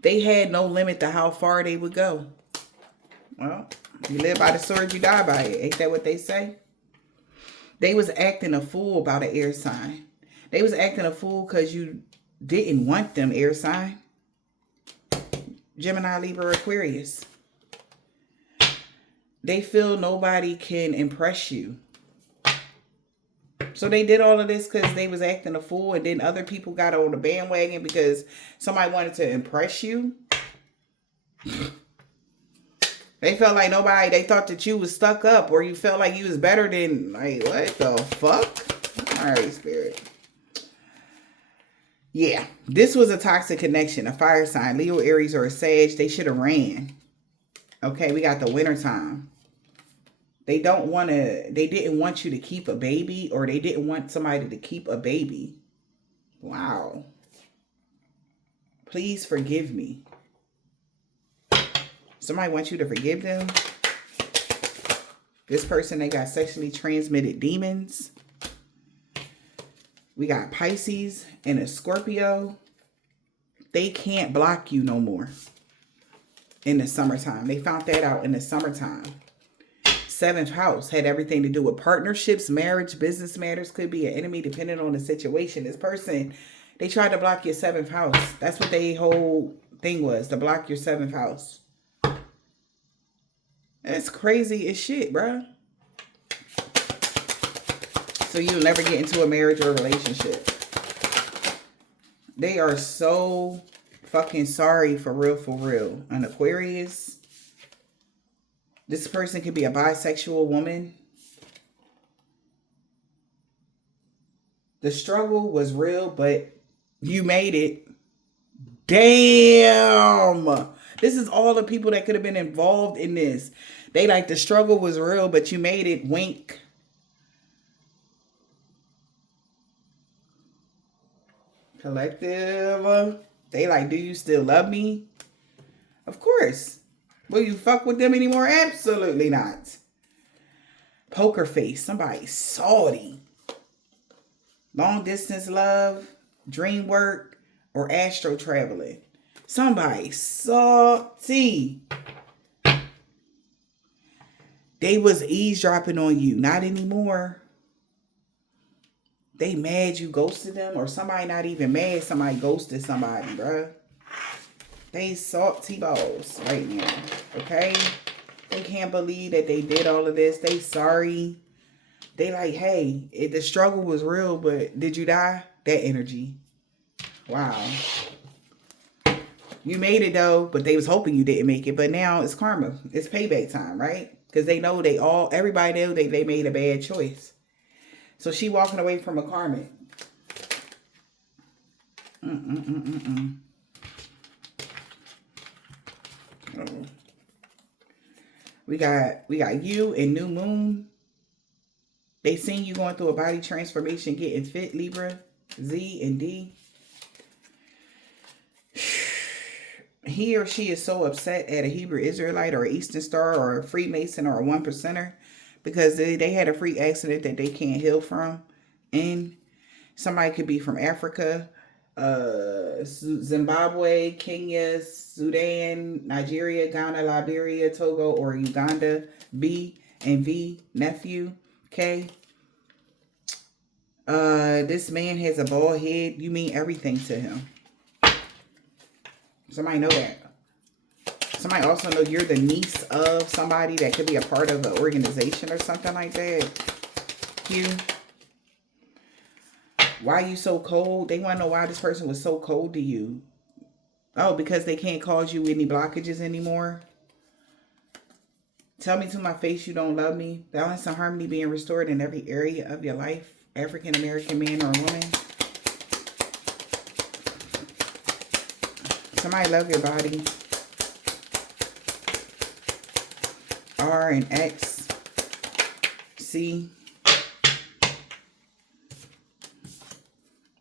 They had no limit to how far they would go. Well, you live by the sword, you die by it. Ain't that what they say? They was acting a fool about an air sign. They was acting a fool because you didn't want them, air sign. Gemini, Libra, Aquarius. They feel nobody can impress you. So they did all of this because they was acting a fool, and then other people got on the bandwagon because somebody wanted to impress you. They felt like nobody, they thought that you was stuck up, or you felt like you was better than, like, what the fuck? All right, Spirit. Yeah, this was a toxic connection, a fire sign, Leo, Aries, or a Sag. They should have ran. Okay, we got the winter time. They didn't want you to keep a baby, or they didn't want somebody to keep a baby. Wow. Please forgive me. Somebody wants you to forgive them. This person, they got sexually transmitted demons. We got Pisces and a Scorpio. They can't block you no more in the summertime. They found that out in the summertime. 7th house had everything to do with partnerships, marriage, business matters. Could be an enemy depending on the situation. This person, they tried to block your 7th house. That's what their whole thing was, to block your 7th house. That's crazy as shit, bruh. So you'll never get into a marriage or a relationship. They are so fucking sorry, for real, for real. An Aquarius. This person could be a bisexual woman. The struggle was real, but you made it. Damn. This is all the people that could have been involved in this. They like, the struggle was real, but you made it. Wink. Collective. They like, do you still love me? Of course. Will you fuck with them anymore? Absolutely not. Poker face. Somebody salty. Long distance love, dream work, or astro traveling. Somebody salty. They was eavesdropping on you. Not anymore. They mad you ghosted them, or somebody not even mad, somebody ghosted somebody, bruh. They salty balls right now, okay? They can't believe that they did all of this. They sorry. They like, hey, the struggle was real, but did you die? That energy. Wow. You made it though, but they was hoping you didn't make it. But now it's karma. It's payback time, right? Because they know everybody knew they made a bad choice. So she walking away from a karmic. We got you and new moon. They seen you going through a body transformation, getting fit, Libra, Z, and D. He or she is so upset at a Hebrew Israelite or an Eastern Star or a Freemason or a 1%er because they had a freak accident that they can't heal from. And somebody could be from Africa, Zimbabwe, Kenya, Sudan, Nigeria, Ghana, Liberia, Togo, or Uganda. B and V, nephew. Okay. This man has a bald head. You mean everything to him. Somebody know that. Somebody also know you're the niece of somebody that could be a part of an organization or something like that. Q. Why you so cold? They want to know why this person was so cold to you. Oh, because they can't cause you any blockages anymore. Tell me to my face you don't love me. Balance and harmony being restored in every area of your life. African American man or woman. Somebody love your body. R and X. C.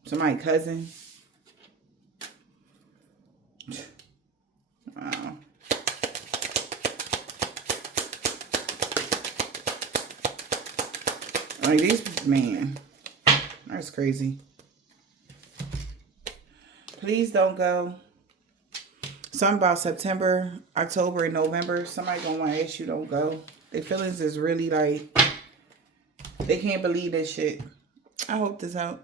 Somebody cousin. Wow. Like these, man. That's crazy. Please don't go. Something about September, October, and November. Somebody gonna want to ask you don't go. Their feelings is really like, they can't believe this shit. I hope this helped.